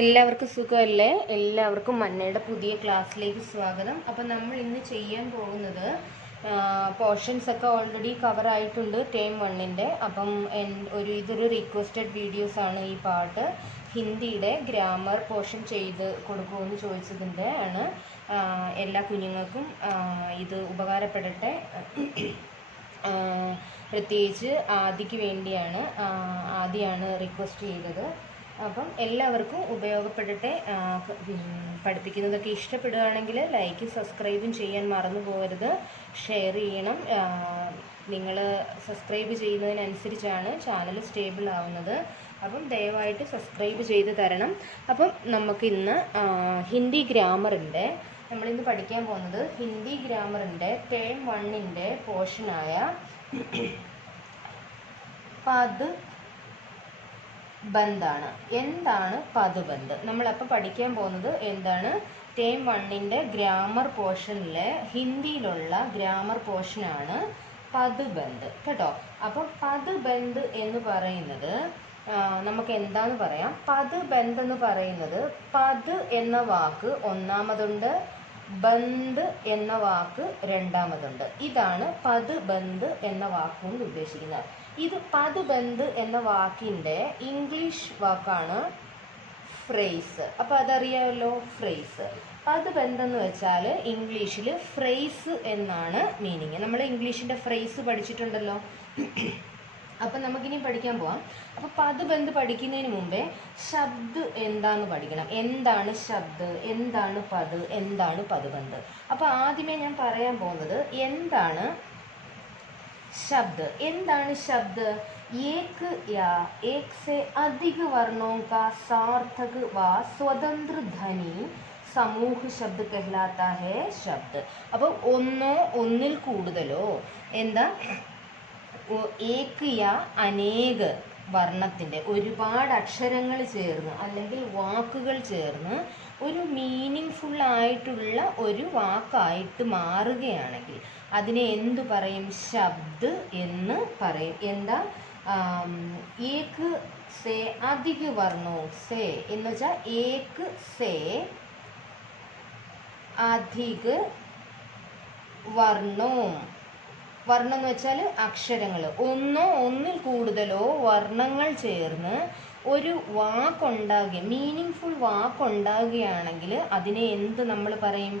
എല്ലാവർക്കും സുഖമല്ലേ? എല്ലാവർക്കും മന്നയുടെ പുതിയ ക്ലാസ്സിലേക്ക് സ്വാഗതം. അപ്പം നമ്മൾ ഇന്ന് ചെയ്യാൻ പോകുന്നത് പോർഷൻസ് ഒക്കെ ഓൾറെഡി കവർ ആയിട്ടുണ്ട് ടേം 1-ൻ്റെ. അപ്പം ഇതൊരു റിക്വസ്റ്റഡ് വീഡിയോസ് ആണ്. ഈ പാട്ട് ഹിന്ദിയുടെ ഗ്രാമർ പോർഷൻ ചെയ്ത് കൊടുക്കുമെന്ന് ചോദിച്ചതിൻ്റെ ആണ്. എല്ലാ കുഞ്ഞുങ്ങൾക്കും ഇത് ഉപകാരപ്പെടട്ടെ. പ്രത്യേകിച്ച് ആദിക്ക് വേണ്ടിയാണ്. ആദിയാണ് റിക്വസ്റ്റ് ചെയ്തത്. അപ്പം എല്ലാവർക്കും ഉപയോഗപ്പെടട്ടെ. പഠിപ്പിക്കുന്നതൊക്കെ ഇഷ്ടപ്പെടുകയാണെങ്കിൽ ലൈക്കും സബ്സ്ക്രൈബും ചെയ്യാൻ മറന്നു പോകരുത്. ഷെയർ ചെയ്യണം. നിങ്ങൾ സബ്സ്ക്രൈബ് ചെയ്യുന്നതിനനുസരിച്ചാണ് ചാനൽ സ്റ്റേബിൾ ആവുന്നത്. അപ്പം ദയവായിട്ട് സബ്സ്ക്രൈബ് ചെയ്ത് തരണം. അപ്പം നമുക്കിന്ന് ഹിന്ദി ഗ്രാമറിൻ്റെ നമ്മളിന്ന് പഠിക്കാൻ പോകുന്നത് ഹിന്ദി ഗ്രാമറിൻ്റെ ടേം 1-ൻ്റെ പോർഷനായ പദ് ബന്ധാണ്. എന്താണ് പദ്ബന്ധ്? നമ്മളപ്പോൾ പഠിക്കാൻ പോകുന്നത് എന്താണ്? ടേം 1-ൻ്റെ ഗ്രാമർ പോർഷനിലെ ഹിന്ദിയിലുള്ള ഗ്രാമർ പോർഷനാണ് പദ്ബന്ധ് കേട്ടോ. അപ്പം പദ്ബന്ധ് എന്ന് പറയുന്നത് നമുക്ക് എന്താന്ന് പറയാം. പദ്ബന്ധ് എന്ന് പറയുന്നത് പദ് എന്ന വാക്ക് ഒന്നാമതുണ്ട്, ബന്ധ് എന്ന വാക്ക് രണ്ടാമതുണ്ട്. ഇതാണ് പദ്ബന്ധ് എന്ന വാക്കുകൊണ്ട് ഉദ്ദേശിക്കുന്നത്. ഇത് പദ്ബന്ധ് എന്ന വാക്കിൻ്റെ ഇംഗ്ലീഷ് വാക്കാണ് ഫ്രേസ്. അപ്പോൾ അതറിയാമല്ലോ, ഫ്രേസ്. പദ്ബന്ധ് എന്ന് വെച്ചാൽ ഇംഗ്ലീഷിൽ ഫ്രേസ് എന്നാണ് മീനിങ്. നമ്മൾ ഇംഗ്ലീഷിൻ്റെ ഫ്രേസ് പഠിച്ചിട്ടുണ്ടല്ലോ. അപ്പം നമുക്കിനി പഠിക്കാൻ പോവാം. അപ്പോൾ പദ്ബന്ധ് പഠിക്കുന്നതിന് മുമ്പേ ശബ്ദ് എന്താന്ന് പഠിക്കണം. എന്താണ് ശബ്ദ്, എന്താണ് പദ്, എന്താണ് പദ്ബന്ധ്? അപ്പോൾ ആദ്യമേ ഞാൻ പറയാൻ പോകുന്നത് എന്താണ് शब्द. എന്താണ് शब्द? एक या एक से अधिक वर्णों का सार्थक व स्वतंत्र ध्वनि समूह शब्द कहलाता है शब्द. അപ്പോൾ ഒന്നോ ഒന്നിൽ കൂടുതലോ എന്താ ഏക് യാ അനേക വർണ്ണത്തിൻ്റെ ഒരുപാട് അക്ഷരങ്ങൾ ചേർന്ന് അല്ലെങ്കിൽ വാക്കുകൾ ചേർന്ന് ഒരു മീനിങ് ഫുള്ളായിട്ടുള്ള ഒരു വാക്കായിട്ട് മാറുകയാണെങ്കിൽ അതിനെ എന്തു പറയും? ശബ്ദ് എന്ന് പറയും. എന്താ? ഏക് സേ അധിക വർണ്ണോ സേ എന്ന് വെച്ചാൽ ഏക് സേ അധിക വർണ്ണോ. വർണ്ണം എന്ന് വെച്ചാൽ അക്ഷരങ്ങൾ. ഒന്നോ ഒന്നിൽ കൂടുതലോ വർണ്ണങ്ങൾ ചേർന്ന് ഒരു വാക്കുണ്ടാകുക, മീനിങ് ഫുൾ വാക്കുണ്ടാകുകയാണെങ്കിൽ അതിനെ എന്ത് നമ്മൾ പറയും?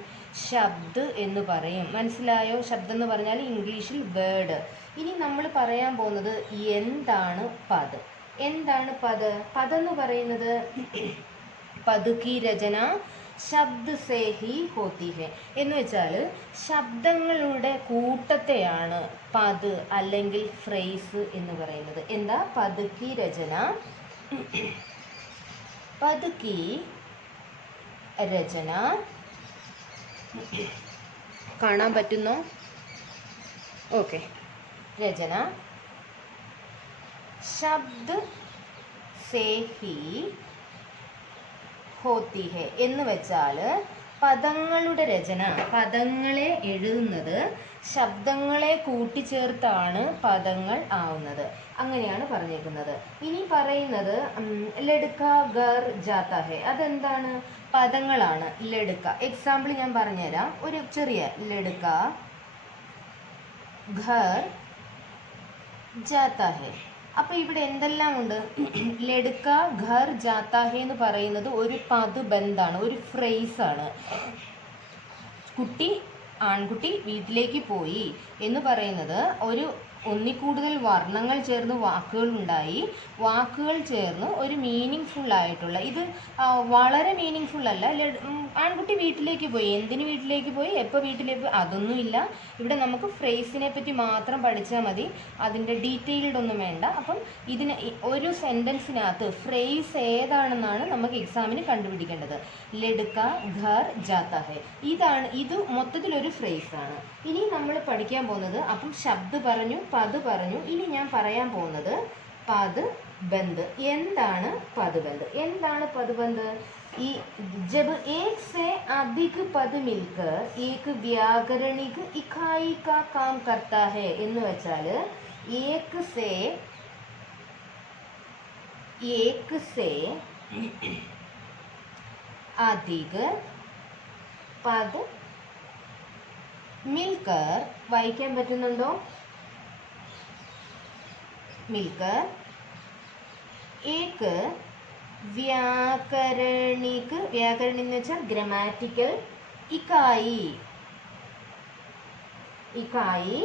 ശബ്ദ് എന്ന് പറയും. മനസ്സിലായോ? ശബ്ദം എന്ന് പറഞ്ഞാൽ ഇംഗ്ലീഷിൽ വേർഡ്. ഇനി നമ്മൾ പറയാൻ പോകുന്നത് എന്താണ് പദ്. എന്താണ് പദ്? പദ് എന്ന് പറയുന്നത് പദ് കി രചന ശബ്ദ് സേ ഹി ഹോത്തി ഹെ എന്ന് വെച്ചാൽ ശബ്ദങ്ങളുടെ കൂട്ടത്തെയാണ് പദ് അല്ലെങ്കിൽ ഫ്രേസ് എന്ന് പറയുന്നത്. എന്താ? പദ് കി രചന. പദ് കി രചന കാണാൻ പറ്റുന്നോ? ഓക്കെ. രചന ശബ്ദ് സേ ഹി ഹോത്തി ഹെ എന്ന് വെച്ചാൽ പദങ്ങളുടെ രചന, പദങ്ങളെ എഴുതുന്നത് ശബ്ദങ്ങളെ കൂട്ടിച്ചേർത്താണ് പദങ്ങൾ ആവുന്നത്. അങ്ങനെയാണ് പറഞ്ഞേക്കുന്നത്. ഇനി പറയുന്നത് ലഡ്ക ഘർ ജാത്ത ഹെ. അതെന്താണ്? പദങ്ങളാണ്. ലഡ്ക എക്സാമ്പിൾ ഞാൻ പറഞ്ഞുതരാം. ഒരു ചെറിയ ലഡ്ക ഘർ ജാത്ത ഹെ. അപ്പോൾ ഇവിടെ എന്തെല്ലാം ഉണ്ട്? ലഡ്ക ഘർ ജാത്ത ഹെ എന്ന് പറയുന്നത് ഒരു പദ്ബന്ധാണ്, ഒരു ഫ്രേസാണ്. ആൺകുട്ടി വീട്ടിലേക്ക് പോയി എന്ന് പറയുന്നത് ഒരു ഒന്നിൽ കൂടുതൽ വർണ്ണങ്ങൾ ചേർന്ന് വാക്കുകളുണ്ടായി, വാക്കുകൾ ചേർന്ന് ഒരു മീനിങ് ഫുള്ളായിട്ടുള്ള, ഇത് വളരെ മീനിങ് ഫുള്ളല്ല. ആൺകുട്ടി വീട്ടിലേക്ക് പോയി. എന്തിന് വീട്ടിലേക്ക് പോയി, എപ്പോൾ വീട്ടിലേക്ക് പോയി, അതൊന്നുമില്ല. ഇവിടെ നമുക്ക് ഫ്രേസിനെ പറ്റി മാത്രം പഠിച്ചാൽ മതി. അതിൻ്റെ ഡീറ്റെയിൽഡ് ഒന്നും വേണ്ട. അപ്പം ഇതിന് ഒരു സെൻറ്റൻസിനകത്ത് ഫ്രേസ് ഏതാണെന്നാണ് നമുക്ക് എക്സാമിന് കണ്ടുപിടിക്കേണ്ടത്. ലഡ്ക ഘർ ജാത്ത ഹെ, ഇത് മൊത്തത്തിലൊരു ഫ്രേസാണ്. ഇനി നമ്മൾ പഠിക്കാൻ പോകുന്നത്, അപ്പം ശബ്ദ് പറഞ്ഞു, പദ് പറഞ്ഞു. ഇനി ഞാൻ പറയാൻ പോകുന്നത് പദ്ബന്ധ്. എന്താണ് പദ്ബന്ധ്? എന്താണ് പദ്ബന്ധ്? जब एक से अधिक पद मिलकर एक व्याकरणिक इकाई का काम करता है എന്ന് വെച്ചാൽ एक से अधिक पद मिलकर വായിക്കാൻ പറ്റുന്നുണ്ടോ? मिलकर एक व्याकरणिक എന്ന് വെച്ചാൽ ഗ്രാമാറ്റിക്കൽ इकाई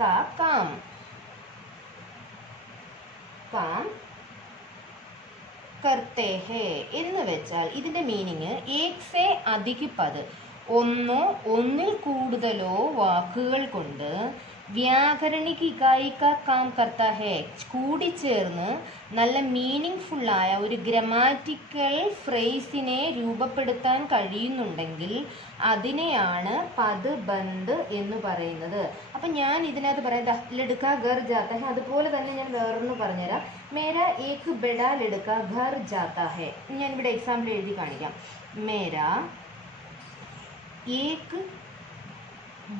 का काम करते हैं എന്ന് വെച്ചാൽ ഇതിന്റെ മീനിങ് ഏക് സേ അധിക് പദ് ഒന്നോ ഒന്നിൽ കൂടുതലോ വാക്കുകൾ കൊണ്ട് വ്യാകരണിക് ഇക്കായി കാ കാം കർത്താ ഹേ കൂടിച്ചേർന്ന് നല്ല മീനിങ് ഫുള്ളായ ഒരു ഗ്രമാറ്റിക്കൽ ഫ്രേസിനെ രൂപപ്പെടുത്താൻ കഴിയുന്നുണ്ടെങ്കിൽ അതിനെയാണ് പദ്ബന്ധ് എന്ന് പറയുന്നത്. അപ്പം ഞാൻ ഇതിനകത്ത് പറയാം ലഡുക്ക ഘർ ജാത്ത ഹെ, അതുപോലെ തന്നെ ഞാൻ വേറൊന്ന് പറഞ്ഞുതരാം. മേരാ ഏക് ബഡാ ലഡുക്ക ഘർ ജാത്ത ഹെ. ഞാൻ ഇവിടെ എക്സാമ്പിൾ എഴുതി കാണിക്കാം. മേരാ ഏക്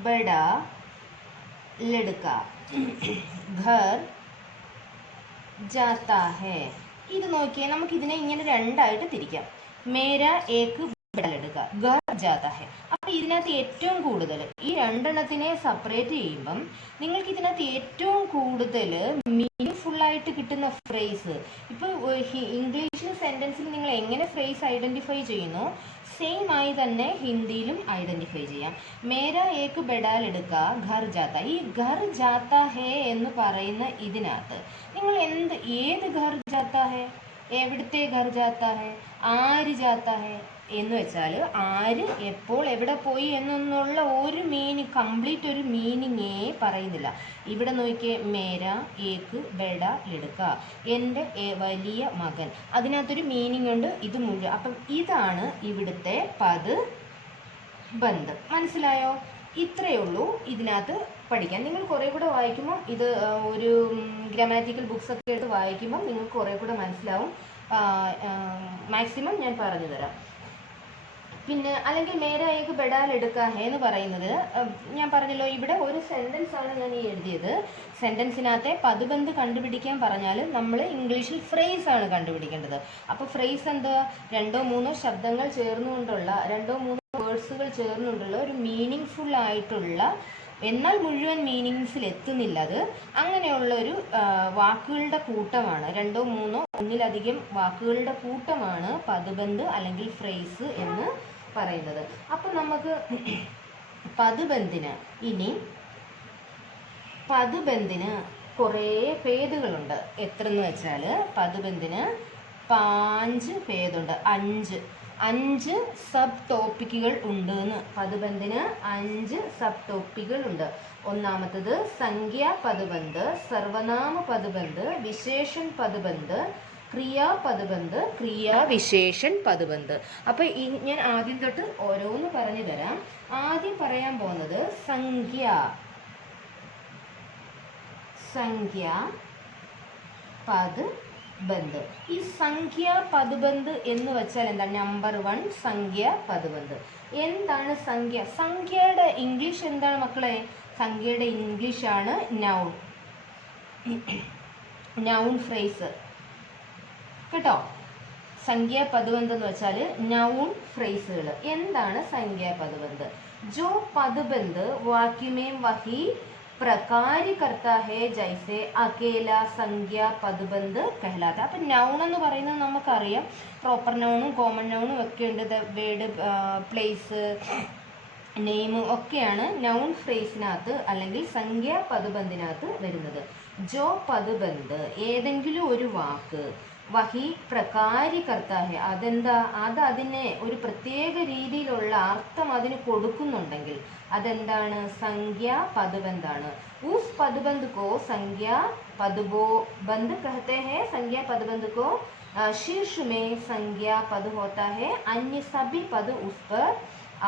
ബഡാ ലഡുക്ക ഘർ ജാത്ത ഹെ. ഇത് നോക്കിയേ, നമുക്കിതിനെ ഇങ്ങനെ രണ്ടായിട്ട് തിരിക്കാം. മേരാ ഏക് ബഡാ ലഡുക്ക ഘർ ജാത്ത ഹെ. അപ്പം ഇതിനകത്ത് ഏറ്റവും കൂടുതൽ ഈ രണ്ടെണ്ണത്തിനെ സെപ്പറേറ്റ് ചെയ്യുമ്പം നിങ്ങൾക്ക് ഇതിനകത്ത് ഏറ്റവും കൂടുതൽ മീനിങ് ഫുള്ളായിട്ട് കിട്ടുന്ന ഫ്രേസ്, ഇപ്പോൾ ഇംഗ്ലീഷിൽ സെൻറ്റൻസിൽ നിങ്ങൾ എങ്ങനെ ഫ്രേസ് ഐഡൻറ്റിഫൈ ചെയ്യുന്നു സെയിം ആയി തന്നെ ഹിന്ദിയിലും ഐഡൻറ്റിഫൈ ചെയ്യാം. മേരാ ഏക് ബഡാ ലഡുക്ക ഘർ ജാത്ത, ഈ ഘർ ജാത്ത ഹേ എന്ന് പറയുന്ന ഇതിനകത്ത് നിങ്ങൾ ഏത് ഘർ ജാത്ത ഹേ, എവിടുത്തെ ഘർ ജാത്ത ഹേ, ആര് ജാത്ത ഹേ എന്ന് വെച്ചാൽ ആര് എപ്പോൾ എവിടെ പോയി എന്നൊന്നുള്ള ഒരു മീനിങ്, കംപ്ലീറ്റ് ഒരു മീനിങ്ങേ പറയുന്നില്ല. ഇവിടെ നോക്കിയേ, മേരാ ഏക് ബഡാ ലഡുക്ക, എൻ്റെ വലിയ മകൻ, അതിനകത്തൊരു മീനിങ് ഉണ്ട്, ഇത് മുഴുവൻ. അപ്പം ഇതാണ് ഇവിടുത്തെ പദ് ബന്ധ്. മനസ്സിലായോ? ഇത്രയേ ഉള്ളൂ ഇതിനകത്ത് പഠിക്കാൻ. നിങ്ങൾ കുറേ കൂടെ വായിക്കുമ്പോൾ ഇത് ഒരു ഗ്രാമാറ്റിക്കൽ ബുക്സ് ഒക്കെ എടുത്ത് വായിക്കുമ്പോൾ നിങ്ങൾക്ക് കുറേ കൂടെ മനസ്സിലാവും. മാക്സിമം ഞാൻ പറഞ്ഞു തരാം. പിന്നെ അല്ലെങ്കിൽ മേരാ ഏക് ബഡാ ലഡുക്ക ഹേ എന്ന് പറയുന്നത് ഞാൻ പറഞ്ഞല്ലോ, ഇവിടെ ഒരു സെൻറ്റൻസ് ആണ് ഞാൻ ഈ എഴുതിയത്. സെൻറ്റൻസിനകത്തെ പദ്ബന്ധ് കണ്ടുപിടിക്കാൻ പറഞ്ഞാൽ നമ്മൾ ഇംഗ്ലീഷിൽ ഫ്രേസ് ആണ് കണ്ടുപിടിക്കേണ്ടത്. അപ്പോൾ ഫ്രേസ് എന്താ? രണ്ടോ മൂന്നോ ശബ്ദങ്ങൾ ചേർന്നുകൊണ്ടുള്ള, രണ്ടോ മൂന്നോ വേർഡ്സുകൾ ചേർന്നുകൊണ്ടുള്ള ഒരു മീനിങ് ഫുൾ ആയിട്ടുള്ള, എന്നാൽ മുഴുവൻ മീനിങ്സിൽ എത്തുന്നില്ല അത്, അങ്ങനെയുള്ളൊരു വാക്കുകളുടെ കൂട്ടമാണ്, രണ്ടോ മൂന്നോ ഒന്നിലധികം വാക്കുകളുടെ കൂട്ടമാണ് പദ്ബന്ധ് അല്ലെങ്കിൽ ഫ്രേസ് എന്ന് പറയുന്നത്. അപ്പം നമുക്ക് പദ്ബന്ധിന് കുറേ ഭേദങ്ങളുണ്ട്. എത്രയെന്ന് വെച്ചാൽ പദ്ബന്ധിന് 5 ഭേദമുണ്ട്. 5 സബ് ടോപ്പിക്കുകൾ ഉണ്ട്. പദ്ബന്ധിന് 5 സബ് ടോപ്പിക്കുകൾ ഉണ്ട്. ഒന്നാമത്തത് സംഖ്യാ പദ്ബന്ധ്, സർവനാമ പദ്ബന്ധ്, വിശേഷൺ പദ്ബന്ധ്, ക്രിയാ പദ്ബന്ധ്, ക്രിയാ വിശേഷൺ പദ്ബന്ധ്. അപ്പോൾ ഞാൻ ആദ്യം തൊട്ട് ഓരോന്ന് പറഞ്ഞു തരാം. ആദ്യം പറയാൻ പോകുന്നത് സംഖ്യാ പദ്ബന്ധ്. ഈ സംഖ്യാ പദ്ബന്ധ് എന്ന് വെച്ചാൽ എന്താണ്? നമ്പർ 1 സംഖ്യാ പദ്ബന്ധ്. എന്താണ് സംഖ്യ? സംഖ്യയുടെ ഇംഗ്ലീഷ് എന്താണ് മക്കളെ? സംഖ്യയുടെ ഇംഗ്ലീഷാണ് നൗൺ ഫ്രേസ് കേട്ടോ. സംഖ്യാ പദ്ബന്ധ് എന്ന് വെച്ചാൽ നൗൺ ഫ്രേസുകൾ. എന്താണ് സംഖ്യാ പദ്ബന്ധ്? ജോ പദ്ബന്ധ് വാക്യമേ വഹി പ്രകാരി കർത്താ ഹേ ജൈസെ അകേല സംഖ്യാ പദ്ബന്ധ് കഹലാത്ത. അപ്പം നൗൺ എന്ന് പറയുന്നത് നമുക്കറിയാം, പ്രോപ്പർ നൗണും കോമൺ നൗണും ഒക്കെ ഉണ്ട്. വേർഡ്, പ്ലേസ്, നെയിം ഒക്കെയാണ് നൗൺ ഫ്രേസിനകത്ത് അല്ലെങ്കിൽ സംഖ്യാ പദ്ബന്ധിനകത്ത് വരുന്നത്. ജോ പദ്ബന്ധ് ഏതെങ്കിലും ഒരു വാക്ക് വഹി പ്രകാരി കർത്താ ഹെ, അതെന്താ? അതിനെ ഒരു പ്രത്യേക രീതിയിലുള്ള അർത്ഥം അതിന് കൊടുക്കുന്നുണ്ടെങ്കിൽ അതെന്താണ്? സംഖ്യാ പദ്ബന്ധാണ്. ഉസ് പദ്ബന്ധ് കോ സംഖ്യാ പദ്ബന്ധ് कहते हैं. संज्ञा पदबंध को शीर्ष में संज्ञा पद होता है, अन्य सभी पद उस पर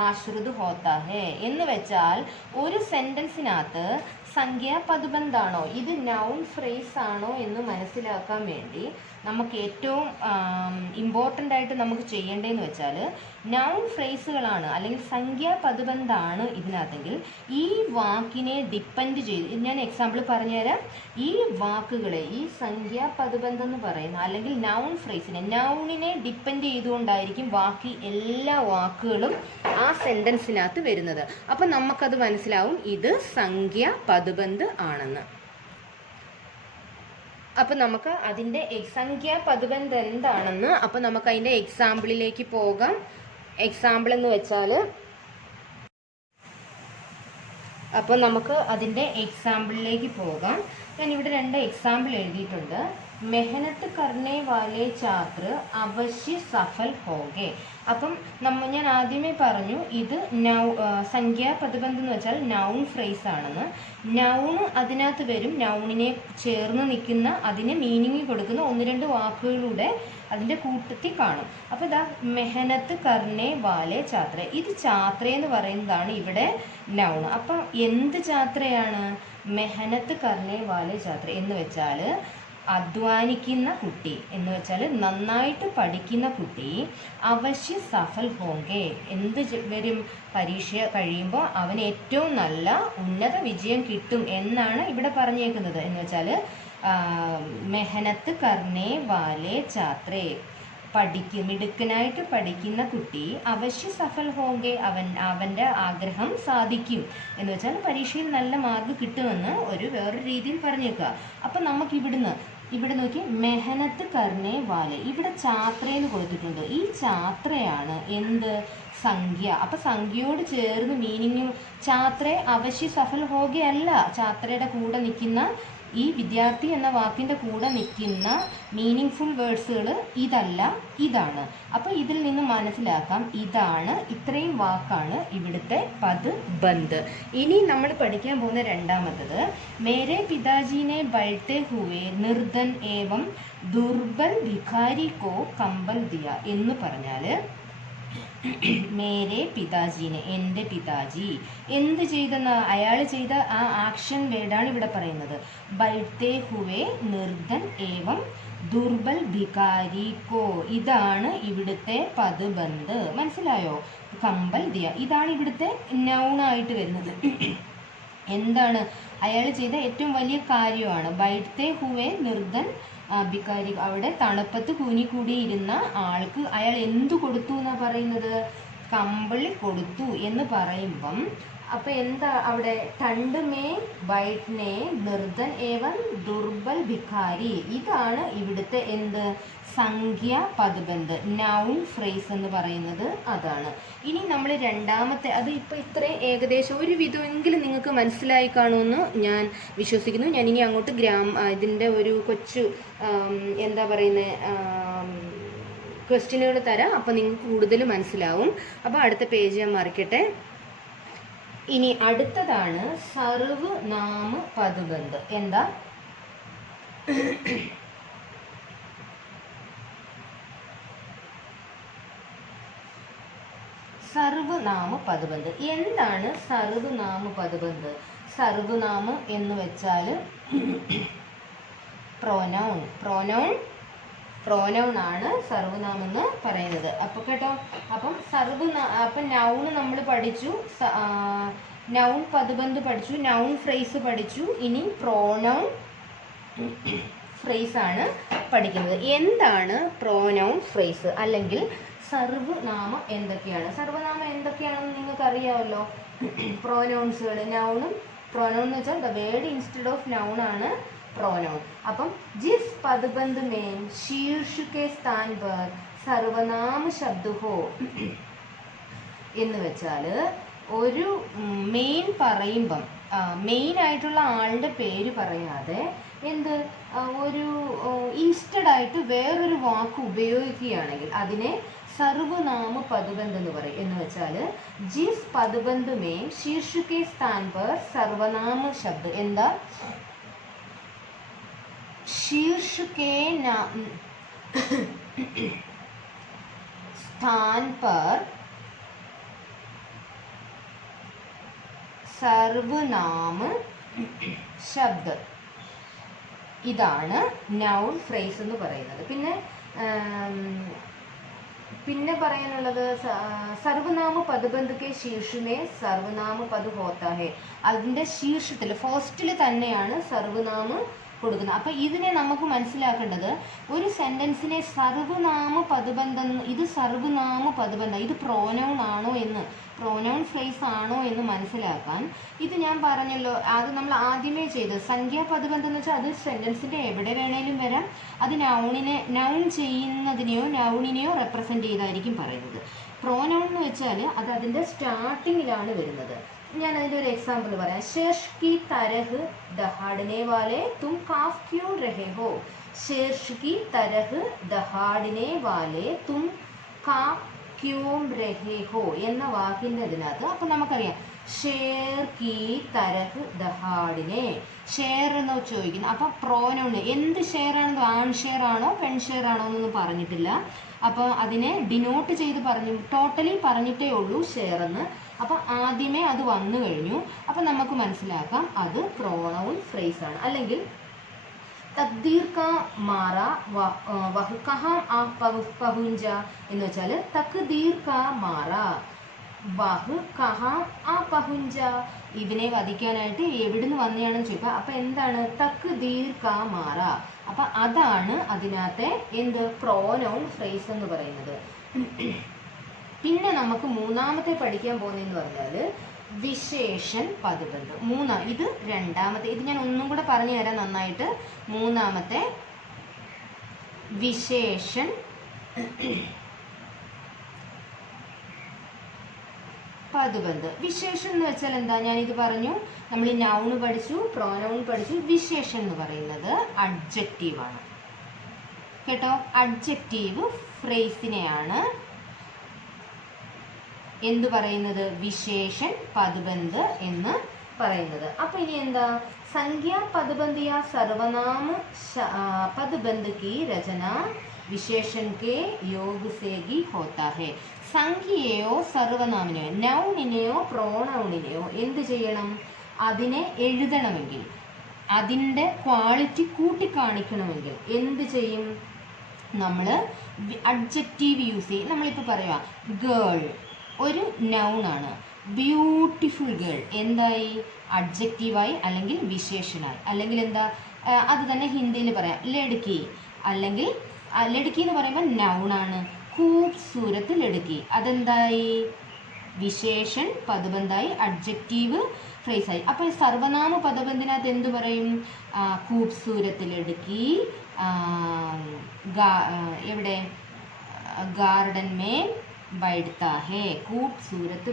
ആശ്രിത് ഹോത്ത ഹേ എന്ന് വെച്ചാൽ ഒരു സെൻറ്റൻസിനകത്ത് സംഖ്യാ പദ്ബന്ധാണോ ഇത് നൗൺ ഫ്രേസ് ആണോ എന്ന് മനസ്സിലാക്കാൻ വേണ്ടി നമുക്ക് ഏറ്റവും ഇമ്പോർട്ടൻ്റ് ആയിട്ട് നമുക്ക് ചെയ്യേണ്ടതെന്ന് വെച്ചാൽ നൗൺ ഫ്രേസുകളാണ് അല്ലെങ്കിൽ സംഖ്യാപദബന്ധാണ് ഇതിനകത്തെങ്കിൽ ഈ വാക്കിനെ ഡിപ്പെൻഡ് ചെയ്ത്, ഞാൻ എക്സാമ്പിൾ പറഞ്ഞുതരാം. ഈ വാക്കുകളെ, ഈ സംഖ്യാപദബന്ധം എന്ന് പറയുന്ന അല്ലെങ്കിൽ നൗൺ ഫ്രേസിനെ, നൗണിനെ ഡിപ്പെൻഡ് ചെയ്തുകൊണ്ടായിരിക്കും ബാക്കി എല്ലാ വാക്കുകളും ആ സെൻറ്റൻസിനകത്ത് വരുന്നത്. അപ്പം നമുക്കത് മനസ്സിലാവും ഇത് സംഖ്യാപദബന്ധ് ആണെന്ന്. അപ്പം നമുക്ക് അതിൻ്റെ സംഖ്യാപദബന്ധം എന്താണെന്ന്, അപ്പം നമുക്ക് അതിൻ്റെ എക്സാമ്പിളിലേക്ക് പോകാം. എക്സാമ്പിൾ എന്ന് വെച്ചാൽ, അപ്പോൾ നമുക്ക് അതിൻ്റെ എക്സാമ്പിളിലേക്ക് പോകാം. ഞാനിവിടെ 2 എക്സാമ്പിൾ എഴുതിയിട്ടുണ്ട്. മെഹനത്ത് കർണേ വാലേ ഛാത്ര അവശ്യ സഫൽ ഹോഗെ. അപ്പം ഞാൻ ആദ്യമേ പറഞ്ഞു ഇത് സംഖ്യാപദബന്ധം എന്ന് വെച്ചാൽ നൗൺ ഫ്രേസ് ആണെന്ന്. നൗണ് അതിനകത്ത് വരും, നൗണിനെ ചേർന്ന് നിൽക്കുന്ന, അതിന് മീനിങ് കൊടുക്കുന്ന 1-2 വാക്കുകളുടെ അതിൻ്റെ കൂട്ടത്തിൽ കാണും. അപ്പോൾ ഇതാ മെഹനത്ത് കർണേ വാലേ ഛാത്ര, ഇത് ഛാത്ര എന്ന് പറയുന്നതാണ് ഇവിടെ നൗൺ. അപ്പം എന്ത് ഛാത്രയാണ്? മെഹനത്ത് കർണേ വാലേ ഛാത്ര എന്ന് വെച്ചാൽ അധ്വാനിക്കുന്ന കുട്ടി എന്ന് വെച്ചാൽ നന്നായിട്ട് പഠിക്കുന്ന കുട്ടി. അവശ്യ സഫൽ ഹോങ്കെ, എന്ത് വരും? പരീക്ഷ കഴിയുമ്പോൾ അവന് ഏറ്റവും നല്ല ഉന്നത വിജയം കിട്ടും എന്നാണ് ഇവിടെ പറഞ്ഞേക്കുന്നത്. എന്ന് വെച്ചാൽ മെഹനത്ത് കർണേ വാലേ ഛാത്രേ, മിടുക്കനായിട്ട് പഠിക്കുന്ന കുട്ടി അവശ്യ സഫൽ ഹോങ്കെ, അവൻ്റെ ആഗ്രഹം സാധിക്കും എന്ന് വെച്ചാൽ പരീക്ഷയിൽ നല്ല മാർക്ക് കിട്ടുമെന്ന് വേറൊരു രീതിയിൽ പറഞ്ഞേക്കുക. അപ്പം നമുക്ക് ഇവിടെ നോക്കി, മെഹനത്ത് കർണേ വാലെ, ഇവിടെ ഛാത്രയെന്ന് കൊടുത്തിട്ടുണ്ട്. ഈ ഛാത്രയാണ് എന്ത്? സംഖ്യ. അപ്പം സംഖ്യയോട് ചേർന്ന് മീനിങ് ഛാത്രേ അവശ്യ സഫൽ ഹോഗെ അല്ല, ഛാത്രയുടെ കൂടെ നിൽക്കുന്ന ഈ വിദ്യാർത്ഥി എന്ന വാക്കിൻ്റെ കൂടെ നിൽക്കുന്ന മീനിങ് ഫുൾ വേർഡ്സുകൾ ഇതല്ല, ഇതാണ്. അപ്പോൾ ഇതിൽ നിന്ന് മനസ്സിലാക്കാം ഇതാണ്, ഇത്രയും വാക്കാണ് ഇവിടുത്തെ പദബന്ധ്. ഇനി നമ്മൾ പഠിക്കാൻ പോകുന്ന രണ്ടാമത്തത്, മേരെ പിതാജീനെ ബൈഠത്തെ ഹുവേ നിർധൻ ഏവം ദുർബൽ ഭിഖാരി കോ കമ്പൽ ദിയ എന്ന് പറഞ്ഞാൽ, മേരെ പിതാജീനെ, എൻ്റെ പിതാജി എന്ത് ചെയ്തെന്ന്, അയാൾ ചെയ്ത ആ ആക്ഷൻ വേർഡാണ് ഇവിടെ പറയുന്നത്. ബൈഠത്തെ ഹുവേ നിർധൻ ഏവം ദുർബൽ ഭിഖാരി കോ, ഇതാണ് ഇവിടുത്തെ പദബന്ധ്. മനസ്സിലായോ? കമ്പൽ ദിയ, ഇതാണ് ഇവിടുത്തെ നൗണായിട്ട് വരുന്നത്. എന്താണ്? അയാൾ ചെയ്ത ഏറ്റവും വലിയ കാര്യമാണ്. ബൈഠത്തെ ഹുവേ നിർധൻ ഭിഖാരി, അവിടെ തണുപ്പത്ത് കൂനിക്കൂടിയിരുന്ന ആൾക്ക് അയാൾ എന്തു കൊടുത്തു എന്നാണ് പറയുന്നത്? കമ്പിളി കൊടുത്തു എന്ന് പറയുമ്പം അപ്പം എന്താ അവിടെ? ടണ്ട് മേ ബൈഠ്നെ നിർധൻ ഏവം ദുർബൽ ഭിഖാരി, ഇതാണ് ഇവിടുത്തെ എന്ത്? സംഖ്യാപദബന്ധ്, നൗൺ ഫ്രേസ് എന്ന് പറയുന്നത് അതാണ്. ഇനി നമ്മൾ രണ്ടാമത്തെ, അത് ഇപ്പോൾ ഇത്രയും ഏകദേശം ഒരു വിധമെങ്കിലും നിങ്ങൾക്ക് മനസ്സിലായി കാണുമെന്ന് ഞാൻ വിശ്വസിക്കുന്നു. ഞാനിനി അങ്ങോട്ട് ഇതിൻ്റെ ഒരു കൊച്ചു എന്താ പറയുന്നത് ക്വസ്റ്റ്യനുകൾ തരാം. അപ്പോൾ നിങ്ങൾക്ക് കൂടുതൽ മനസ്സിലാവും. അപ്പോൾ അടുത്ത പേജ് ഞാൻ മറിക്കട്ടെ. ഇനി അടുത്തതാണ് സർവനാമ പദബന്ധ്. എന്താ? സർവനാമ പദബന്ധ്. എന്താണ് സർവനാമ പദബന്ധ്? സർവനാമ എന്ന് വെച്ചാൽ പ്രോനൗൺ ആണ് സർവനാമം എന്ന് പറയുന്നത്. അപ്പോൾ കേട്ടോ, അപ്പം നൗൺ നമ്മൾ പഠിച്ചു, നൗൺ പദബന്ധ് പഠിച്ചു, നൗൺ ഫ്രേസ് പഠിച്ചു. ഇനി പ്രോനൗൺ ഫ്രേസ് ആണ് പഠിക്കുന്നത്. എന്താണ് പ്രോനൗൺ ഫ്രേസ് അല്ലെങ്കിൽ സർവനാമം എന്തൊക്കെയാണ്? സർവനാമം എന്തൊക്കെയാണെന്ന് നിങ്ങൾക്ക് അറിയാമല്ലോ. പ്രോനൗൺസുകൾ, നൗണും പ്രോനൗൺ എന്ന് വെച്ചാൽ the word instead of noun ആണ് प्रोनाउन. അപ്പം जिस पदबंध में शीर्ष के स्थान पर സർവനാമ ശബ്ദ ഹോ എന്ന് വെച്ചാൽ ഒരു മെയിൻ പറയുമ്പം മെയിൻ ആയിട്ടുള്ള ആളുടെ പേര് പറയാതെ ഒരു ഇൻസ്റ്റഡ് ആയിട്ട് വേറൊരു വാക്ക് ഉപയോഗിക്കുകയാണെങ്കിൽ അതിനെ സർവനാമ പദബന്ധ് എന്ന് പറയും. എന്ന് വെച്ചാൽ ജിസ് പദബന്ധ് മേ ശീർഷ കെ സ്ഥാൻ पर സർവനാമ ശബ്ദ എന്താ शीर्ष के स्थान पर सर्वनाम शब्द ഇതാണ് നൗൺ ഫ്രേസ് എന്ന് പറയുന്നത്. പിന്നെ പറയാനുള്ളത് സർവനാമ പദബന്ധ് കെ ശീർഷമേ സർവനാമ പദ് ഹോത്താ ഹെ. അതിൻ്റെ ശീർഷത്തിൽ ഫസ്റ്റിൽ തന്നെയാണ് സർവനാമ കൊടുക്കുന്നത്. അപ്പം ഇതിനെ നമുക്ക് മനസ്സിലാക്കേണ്ടത് ഒരു സെൻറ്റൻസിനെ സർവനാമ പദബന്ധം, ഇത് സർവനാമ പദബന്ധം, ഇത് പ്രോനൗൺ ആണോ എന്ന്, പ്രോനൗൺ ഫ്രേസ് ആണോ എന്ന് മനസ്സിലാക്കാൻ ഇത് ഞാൻ പറഞ്ഞല്ലോ, അത് നമ്മൾ ആദ്യമേ ചെയ്ത് സംഖ്യാപദബന്ധം എന്ന് വെച്ചാൽ അത് സെൻറ്റൻസിൻ്റെ എവിടെ വേണേലും വരാം. അത് നൗൺ ചെയ്യുന്നതിനെയോ നൗണിനെയോ റെപ്രസെൻ്റ് ചെയ്തായിരിക്കും പറയുന്നത്. പ്രോനൗൺ എന്ന് വെച്ചാൽ അത് അതിൻ്റെ സ്റ്റാർട്ടിങ്ങിലാണ് വരുന്നത്. ഞാൻ അതിൻ്റെ ഒരു എക്സാമ്പിൾ പറയാം. ശേഷ് കി തരഹ് ദഹാഡ്നെ വാലെ തും കാഫ് ക്യോं രഹേ ഹോ. ശേഷ് കി തരഹ് ദഹാഡ്നെ വാലെ തും കാഫ് ക്യോं രഹേ ഹോ എന്ന വാക്കിൻ്റെ അതിനകത്ത് അപ്പം നമുക്കറിയാം ഷേർ കി തരഹ് ദഹാഡിനെ, ഷെയർ എന്ന് ചോദിക്കുന്നു. അപ്പം പ്രോനൗൺ എന്ത് ഷെയർ ആണെന്നോ, ആൺ ഷെയർ ആണോ പെൺ ഷെയർ ആണോ എന്നൊന്നും പറഞ്ഞിട്ടില്ല. അപ്പോൾ അതിനെ ഡിനോട്ട് ചെയ്ത് പറഞ്ഞു, ടോട്ടലി പറഞ്ഞിട്ടേ ഉള്ളൂ ഷെയർ എന്ന്. അപ്പം ആദ്യമേ അത് വന്നു കഴിഞ്ഞു. അപ്പം നമുക്ക് മനസ്സിലാക്കാം അത് പ്രോനൗൺ ഫ്രേസ് ആണ്. അല്ലെങ്കിൽ തക്ദീർ കാ മാറ വഹ് കഹാം ആ പഹുഞ്ച എന്ന് വെച്ചാൽ തക്ദീർ കാ മാറ വഹ് കഹാം ആ പഹുഞ്ച, ഇവനെ വധിക്കാനായിട്ട് എവിടുന്ന് വന്നെയാണെന്ന് ചോദിക്കുക. അപ്പം എന്താണ് തക്ദീർ കാ മാറ. അപ്പം അതാണ് അതിനകത്തെ എന്ത് പ്രോനൗൺ ഫ്രേസ് എന്ന് പറയുന്നത്. പിന്നെ നമുക്ക് മൂന്നാമത്തെ പഠിക്കാൻ പോകുന്നതെന്ന് പറഞ്ഞാൽ വിശേഷൻ പദബന്ധ്. ഇത് രണ്ടാമത്തെ, ഇത് ഞാൻ ഒന്നും കൂടെ പറഞ്ഞു തരാം നന്നായിട്ട്. മൂന്നാമത്തെ വിശേഷൻ പദബന്ധ്. വിശേഷൻ എന്ന് വെച്ചാൽ എന്താ, ഞാനിത് പറഞ്ഞു. നമ്മൾ നൗണ് പഠിച്ചു, പ്രോനൗൺ പഠിച്ചു. വിശേഷൻ എന്ന് പറയുന്നത് അഡ്ജക്റ്റീവാണ് കേട്ടോ. അഡ്ജക്റ്റീവ് ഫ്രേസിനെയാണ് എന്ത് പറയുന്നത്, വിശേഷൻ പദബന്ധ് എന്ന് പറയുന്നത്. അപ്പം ഇനി എന്താ, സംഖ്യാ പദബന്ധ് യാ സർവനാമ പദബന്ധ് की रचना വിശേഷൻ के योग से ही होता है. സംഖ്യയെയോ സർവനാമിനെയോ നൗണിനെയോ പ്രോനൗണിനെയോ എന്ത് ചെയ്യണം, അതിനെ എഴുതണമെങ്കിൽ, അതിൻ്റെ ക്വാളിറ്റി കൂട്ടിക്കാണിക്കണമെങ്കിൽ എന്ത് ചെയ്യും, നമ്മൾ അഡ്ജക്റ്റീവ് യൂസ് ചെയ്യും. നമ്മളിപ്പോൾ പറയാം ഗേൾ ഒരു നൗണാണ്, ബ്യൂട്ടിഫുൾ ഗേൾ എന്തായി, അഡ്ജക്റ്റീവായി അല്ലെങ്കിൽ വിശേഷനായി. അല്ലെങ്കിൽ എന്താ, അത് തന്നെ ഹിന്ദിയിൽ പറയാം ലഡ്കി, അല്ലെങ്കിൽ ലഡ്കി എന്ന് പറയുമ്പോൾ നൗണാണ്. ഖൂബ്സൂരത്ത് ലഡ്കി അതെന്തായി, വിശേഷൻ പദബന്ധായി, അഡ്ജക്റ്റീവ് ഫ്രേസായി. അപ്പോൾ സർവനാമ പദബന്ധിനകത്ത് എന്ത് പറയും, ഖൂബ്സൂരത്ത് ലഡ്കി, എവിടെ ഗാർഡൻ മേ बैठता है, खूबसूरत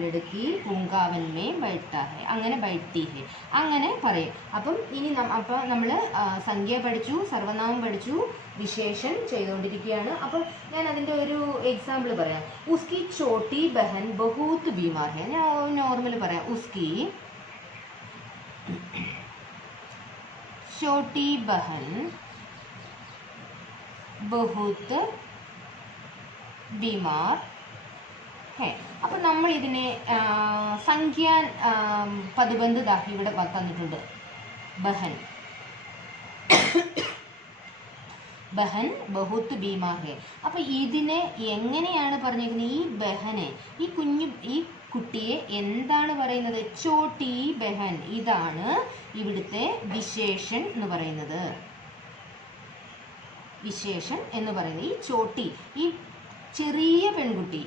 लड़की പൂങ്കാവൻ മേ बैठता है, അങ്ങനെ बैठती है അങ്ങനെ പറയും. അപ്പം ഇനി അപ്പം നമ്മൾ സംഖ്യ പഠിച്ചു, സർവനാമം പഠിച്ചു, വിശേഷൻ ചെയ്തുകൊണ്ടിരിക്കുകയാണ്. അപ്പം ഞാൻ അതിൻ്റെ ഒരു എക്സാമ്പിൾ പറയാം. ഉസ്കി ചോട്ടി ബഹൻ ബഹൂത്ത് ബീമാർ ഹെ. ഞാൻ നോർമൽ പറയാം. ഉസ്കി ചോട്ടി ബഹൻ ബഹൂത്ത് ബീമാർ ഹേ. അപ്പം നമ്മൾ ഇതിനെ സംഖ്യാ പദബന്ധ് ഇവിടെ തന്നിട്ടുണ്ട്. ബഹൻ ബഹൻ ബഹുത്ത് ബീമാർ ഹേ. അപ്പം ഇതിനെ എങ്ങനെയാണ് പറഞ്ഞിരിക്കുന്നത്, ഈ ബഹനെ, ഈ കുട്ടിയെ എന്താണ് പറയുന്നത്, ചോട്ടി ബഹൻ. ഇതാണ് ഇവിടുത്തെ വിശേഷൻ എന്ന് പറയുന്നത്. വിശേഷൻ എന്ന് പറയുന്നത് ഈ ചോട്ടി, ഈ ചെറിയ പെൺകുട്ടി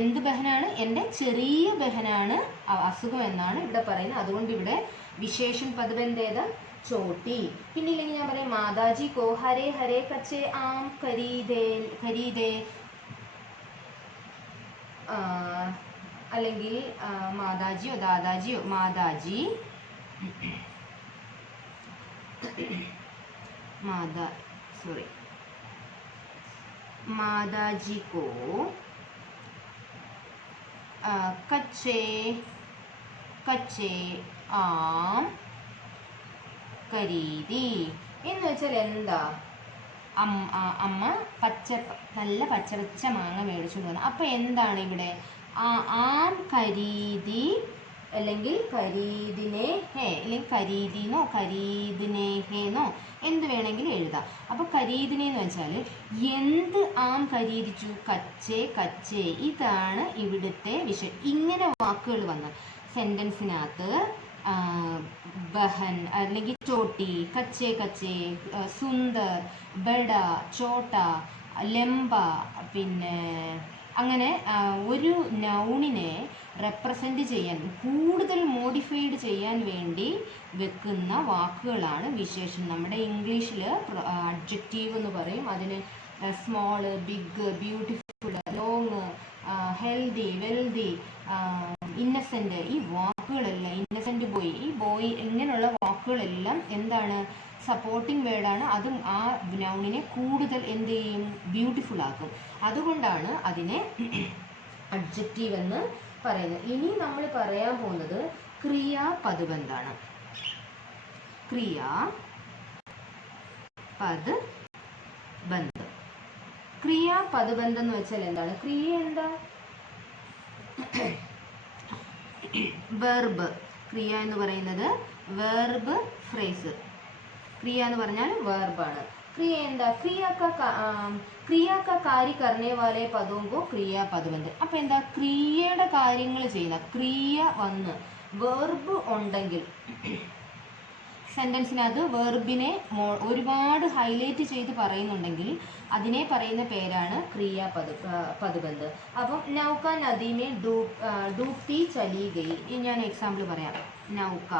എന്ത് ബഹനാണ്, എൻ്റെ ചെറിയ ബഹനാണ് അസുഖം എന്നാണ് ഇവിടെ പറയുന്നത്. അതുകൊണ്ട് ഇവിടെ വിശേഷൻ പദബന്ധ് ഏതാ, ചോട്ടി. പിന്നെ ഇല്ലെങ്കിൽ ഞാൻ പറയാം മാതാജി കോ ഹരേ ഹരേ കച്ചേ ആം ഖരീദേ, അല്ലെങ്കിൽ മാതാജിയോ ദാദാജിയോ, मादाजी को कच्चे आम खरीदी എന്ന് വെച്ചാൽ എന്താ, അമ്മ നല്ല പച്ച മാങ്ങ മേടിച്ചു വന്നു. അപ്പോൾ എന്താണ് ഇവിടെ, ആം ഖരീദി അല്ലെങ്കിൽ ഖരീദിനെ ഹേ അല്ലെങ്കിൽ ഖരീദിനോ ഖരീദിനെ ഹേന്നോ എന്ത് വേണമെങ്കിലും എഴുതാം. അപ്പോൾ ഖരീദിനെ എന്ന് വെച്ചാൽ എന്ത് ആം ഖരീദിച്ചു, കച്ചേ കച്ചേ, ഇതാണ് ഇവിടുത്തെ വിഷയം. ഇങ്ങനെ വാക്കുകൾ വന്ന് സെൻറ്റൻസിനകത്ത് ബഹൻ അല്ലെങ്കിൽ ചോട്ടി, കച്ചേ കച്ചേ, സുന്ദർ, ബഡ, ചോട്ട, ലംബ, പിന്നെ അങ്ങനെ ഒരു നൗണിനെ റെപ്രസെൻ്റ് ചെയ്യാൻ കൂടുതൽ മോഡിഫൈഡ് ചെയ്യാൻ വേണ്ടി വെക്കുന്ന വാക്കുകളാണ് വിശേഷണം. നമ്മുടെ ഇംഗ്ലീഷിൽ അഡ്ജക്റ്റീവ് എന്ന് പറയും. അതിന് small, big, beautiful, long, healthy, wealthy, innocent, ഈ വാക്കുകളെല്ലാം, ഇന്നസെൻ്റ് ബോയ്, ഈ ബോയ്, ഇങ്ങനെയുള്ള വാക്കുകളെല്ലാം എന്താണ്, സപ്പോർട്ടിംഗ് വേർഡാണ്. അതും ആ നൗണിനെ കൂടുതൽ എന്ത് ചെയ്യും, ബ്യൂട്ടിഫുൾ ആക്കും. അതുകൊണ്ടാണ് അതിനെ അഡ്ജക്റ്റീവ് എന്ന് പറയുന്നത്. ഇനി നമ്മൾ പറയാൻ പോകുന്നത് ക്രിയാപദബന്ധാണ്. ക്രിയാപദബന്ധം. ക്രിയാപദബന്ധം എന്ന് വെച്ചാൽ എന്താണ്? ക്രിയ എന്താ? വെർബ്. ക്രിയ എന്ന് പറയുന്നത് വെർബ് ഫ്രേസ്. ക്രിയ എന്ന് പറഞ്ഞാൽ വെർബാണ്. क्रिया എന്താ? ക്രിയ കാ കാര്യ करने वाले पदों को ക്രിയാപദബന്ധം. അപ്പോൾ എന്താ? ക്രിയയുടെ കാര്യങ്ങൾ ചെയ്യുന്ന, ക്രിയ വന്ന് വെർബ് ഉണ്ടെങ്കിൽ സെൻറ്റൻസിനകത്ത് വെർബിനെ ഒരുപാട് ഹൈലൈറ്റ് ചെയ്ത് പറയുന്നുണ്ടെങ്കിൽ അതിനെ പറയുന്ന പേരാണ് ക്രിയാപദബന്ധ്. അപ്പം നൗക നദി മേ ഡൂബ്തി ചലി ഗയി. ഞാൻ എക്സാമ്പിൾ പറയാം. നൗക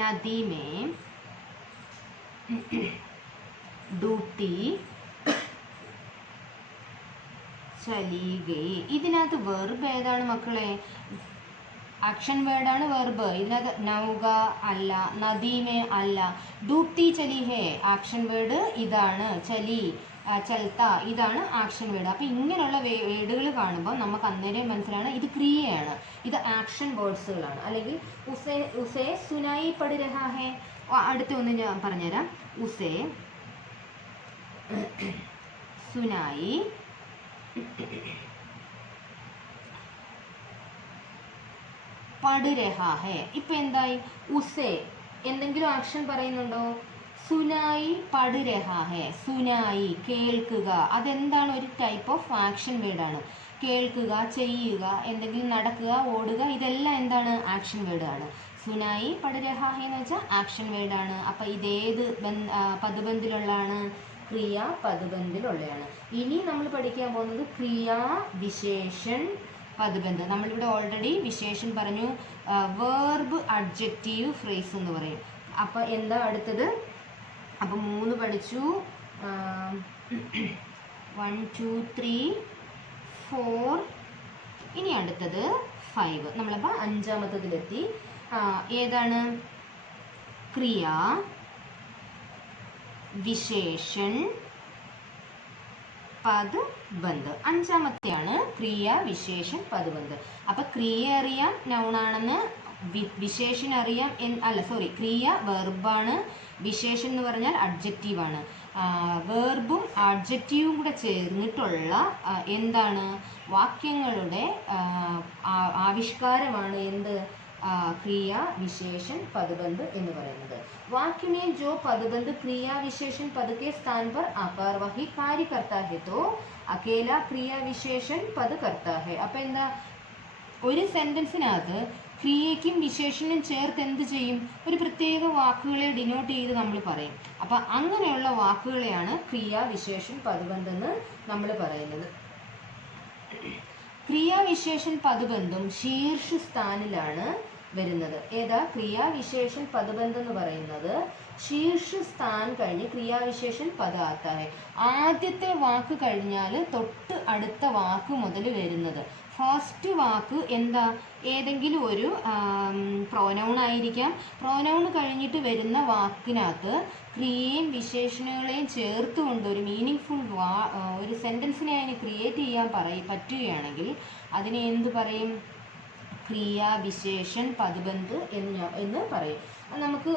നദി മേ ഡൂബ്തി ചലി ഗയി. ഇതിനകത്ത് വെർബ് ഏതാണ് മക്കളെ? ആക്ഷൻ വേർഡാണ് വെർബ്. ഇതിനകത്ത് നൗക അല്ല, നദീമേ അല്ല, ഡൂബ്തി ചലി ഹേ ആക്ഷൻ വേർഡ് ഇതാണ്, ചലി, ചൽത്ത ഇതാണ് ആക്ഷൻ വേർഡ്. അപ്പോൾ ഇങ്ങനെയുള്ള വേർഡുകൾ കാണുമ്പോൾ നമുക്ക് അന്നേരം മനസ്സിലാണ് ഇത് ക്രിയയാണ്, ഇത് ആക്ഷൻ വേർഡ്സുകളാണ്. അല്ലെങ്കിൽ ഉസേ സുനായി പട് രഹാ ഹേ. അടുത്ത ഒന്ന് ഞാൻ പറഞ്ഞുതരാം. ഉസേ സുനായി പട് രഹാ ഹേ. ഇപ്പൊ എന്തായി? ഉസേ എന്തെങ്കിലും ആക്ഷൻ പറയുന്നുണ്ടോ? സുനായി പട് രഹാ ഹേ. സുനായി കേൾക്കുക, അതെന്താണ്? ഒരു ടൈപ്പ് ഓഫ് ആക്ഷൻ വേർഡാണ്. കേൾക്കുക, ചെയ്യുക, എന്തെങ്കിലും നടക്കുക, ഓടുക, ഇതെല്ലാം എന്താണ്? ആക്ഷൻ വേർഡാണ്. സുനായി പട് രഹാ ഹേ എന്ന് വെച്ചാൽ ആക്ഷൻ വേർഡാണ്. അപ്പം ഇതേത് പദബന്ധിലുള്ളതാണ്? ക്രിയാപദബന്ധിലുള്ളതാണ്. ഇനി നമ്മൾ പഠിക്കാൻ പോകുന്നത് ക്രിയാവിശേഷൻ പദബന്ധം. നമ്മളിവിടെ ഓൾറെഡി വിശേഷൻ പറഞ്ഞു, വേർബ്, അഡ്ജക്റ്റീവ്, ഫ്രേസ് എന്ന് പറയും. അപ്പോൾ എന്താ അടുത്തത്? അപ്പോൾ 3 പഠിച്ചു. 1 2 3 4. ഇനി അടുത്തത് 5. നമ്മളപ്പോൾ 5-ാമത്തതിലെത്തി. ഏതാണ്? ക്രിയ വിശേഷൻ പദബന്ധ്. 5-ാമത്തെയാണ് ക്രിയ വിശേഷൻ പദബന്ധ്. അപ്പൊ ക്രിയ അറിയാം നൗണാണെന്ന്, വിശേഷൻ അറിയാം. ക്രിയ വെർബാണ്, വിശേഷൻ എന്ന് പറഞ്ഞാൽ അഡ്ജക്റ്റീവാണ്. വെർബും അഡ്ജക്റ്റീവും കൂടെ ചേർന്നിട്ടുള്ള എന്താണ്? വാക്യങ്ങളുടെ ആവിഷ്കാരമാണ് എന്ത്? क्रिया विशेषण पदबंध എന്ന് പറയുന്നത്. वाक्य में जो पदबंध क्रिया विशेषण पद के स्थान पर अपर्वही कार्य करता है तो अकेला क्रिया विशेषण पद करता है. അപ്പോൾ എന്താ? ഒരു സെന്റൻസിനകത്ത് ക്രിയയ്ക്കും വിശേഷനും ചേർത്ത് എന്ത് ചെയ്യും? ഒരു പ്രത്യേക വാക്കുകളെ ഡിനോട്ട് ചെയ്ത് നമ്മൾ പറയും. അപ്പം അങ്ങനെയുള്ള വാക്കുകളെയാണ് ക്രിയാ വിശേഷൻ പദബന്ധം എന്ന് നമ്മൾ പറയുന്നത്. ക്രിയാവിശേഷൻ പദബന്ധം ശീർഷസ്ഥാനിലാണ് വരുന്നത്. ഏതാ? ക്രിയാവിശേഷൻ പദബന്ധം എന്ന് പറയുന്നത് ശീർഷസ്ഥാൻ കഴിഞ്ഞ് ക്രിയാവിശേഷൻ പദ ആത്താ ഹൈ. ആദ്യത്തെ വാക്ക് കഴിഞ്ഞാൽ തൊട്ട് അടുത്ത വാക്ക് മുതൽ വരുന്നത്. ഫസ്റ്റ് വാക്ക് എന്താ? ഏതെങ്കിലും ഒരു പ്രോനൗൺ ആയിരിക്കാം. പ്രോനൗൺ കഴിഞ്ഞിട്ട് വരുന്ന വാക്കിനകത്ത് ക്രിയയും വിശേഷണങ്ങളെയും ചേർത്തുകൊണ്ട് ഒരു മീനിങ് ഫുൾ ഒരു സെൻറ്റൻസിനെ അതിന് ക്രിയേറ്റ് ചെയ്യാൻ പറ്റുകയാണെങ്കിൽ അതിനെ എന്ത് പറയും? ക്രിയാവിശേഷൻ പദബന്ധ് എന്ന് പറയും. നമുക്ക്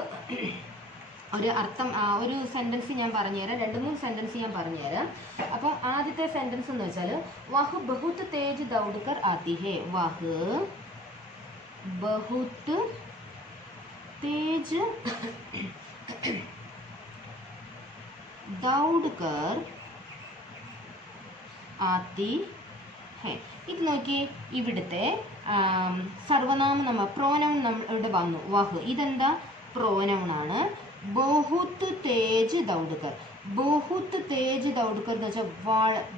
ഒരു അർത്ഥം, ഒരു സെൻറ്റൻസ് ഞാൻ പറഞ്ഞുതരാം. 2-3 സെൻറ്റൻസ് ഞാൻ പറഞ്ഞുതരാം. അപ്പോൾ ആദ്യത്തെ സെൻറ്റൻസ് എന്ന് വെച്ചാൽ വഹ് ബഹുത് തേജ് ദൗഡ്കർ ആത്തി ഹേ. വഹ് बहुत तेज दौड़कर आती है. ഇത് നോക്കിയേ, ഇവിടുത്തെ സർവനാമം നമ്മൾ പ്രോനൗൺ ഇവിടെ വന്നു. വഹ് ഇതെന്താ പ്രോനൗൺ ആണ്. ബഹുത്ത് തേജ് ദൗഡ്കർ. ബഹുത്ത് തേജ് ദൗഡ്കർ എന്ന് വെച്ചാൽ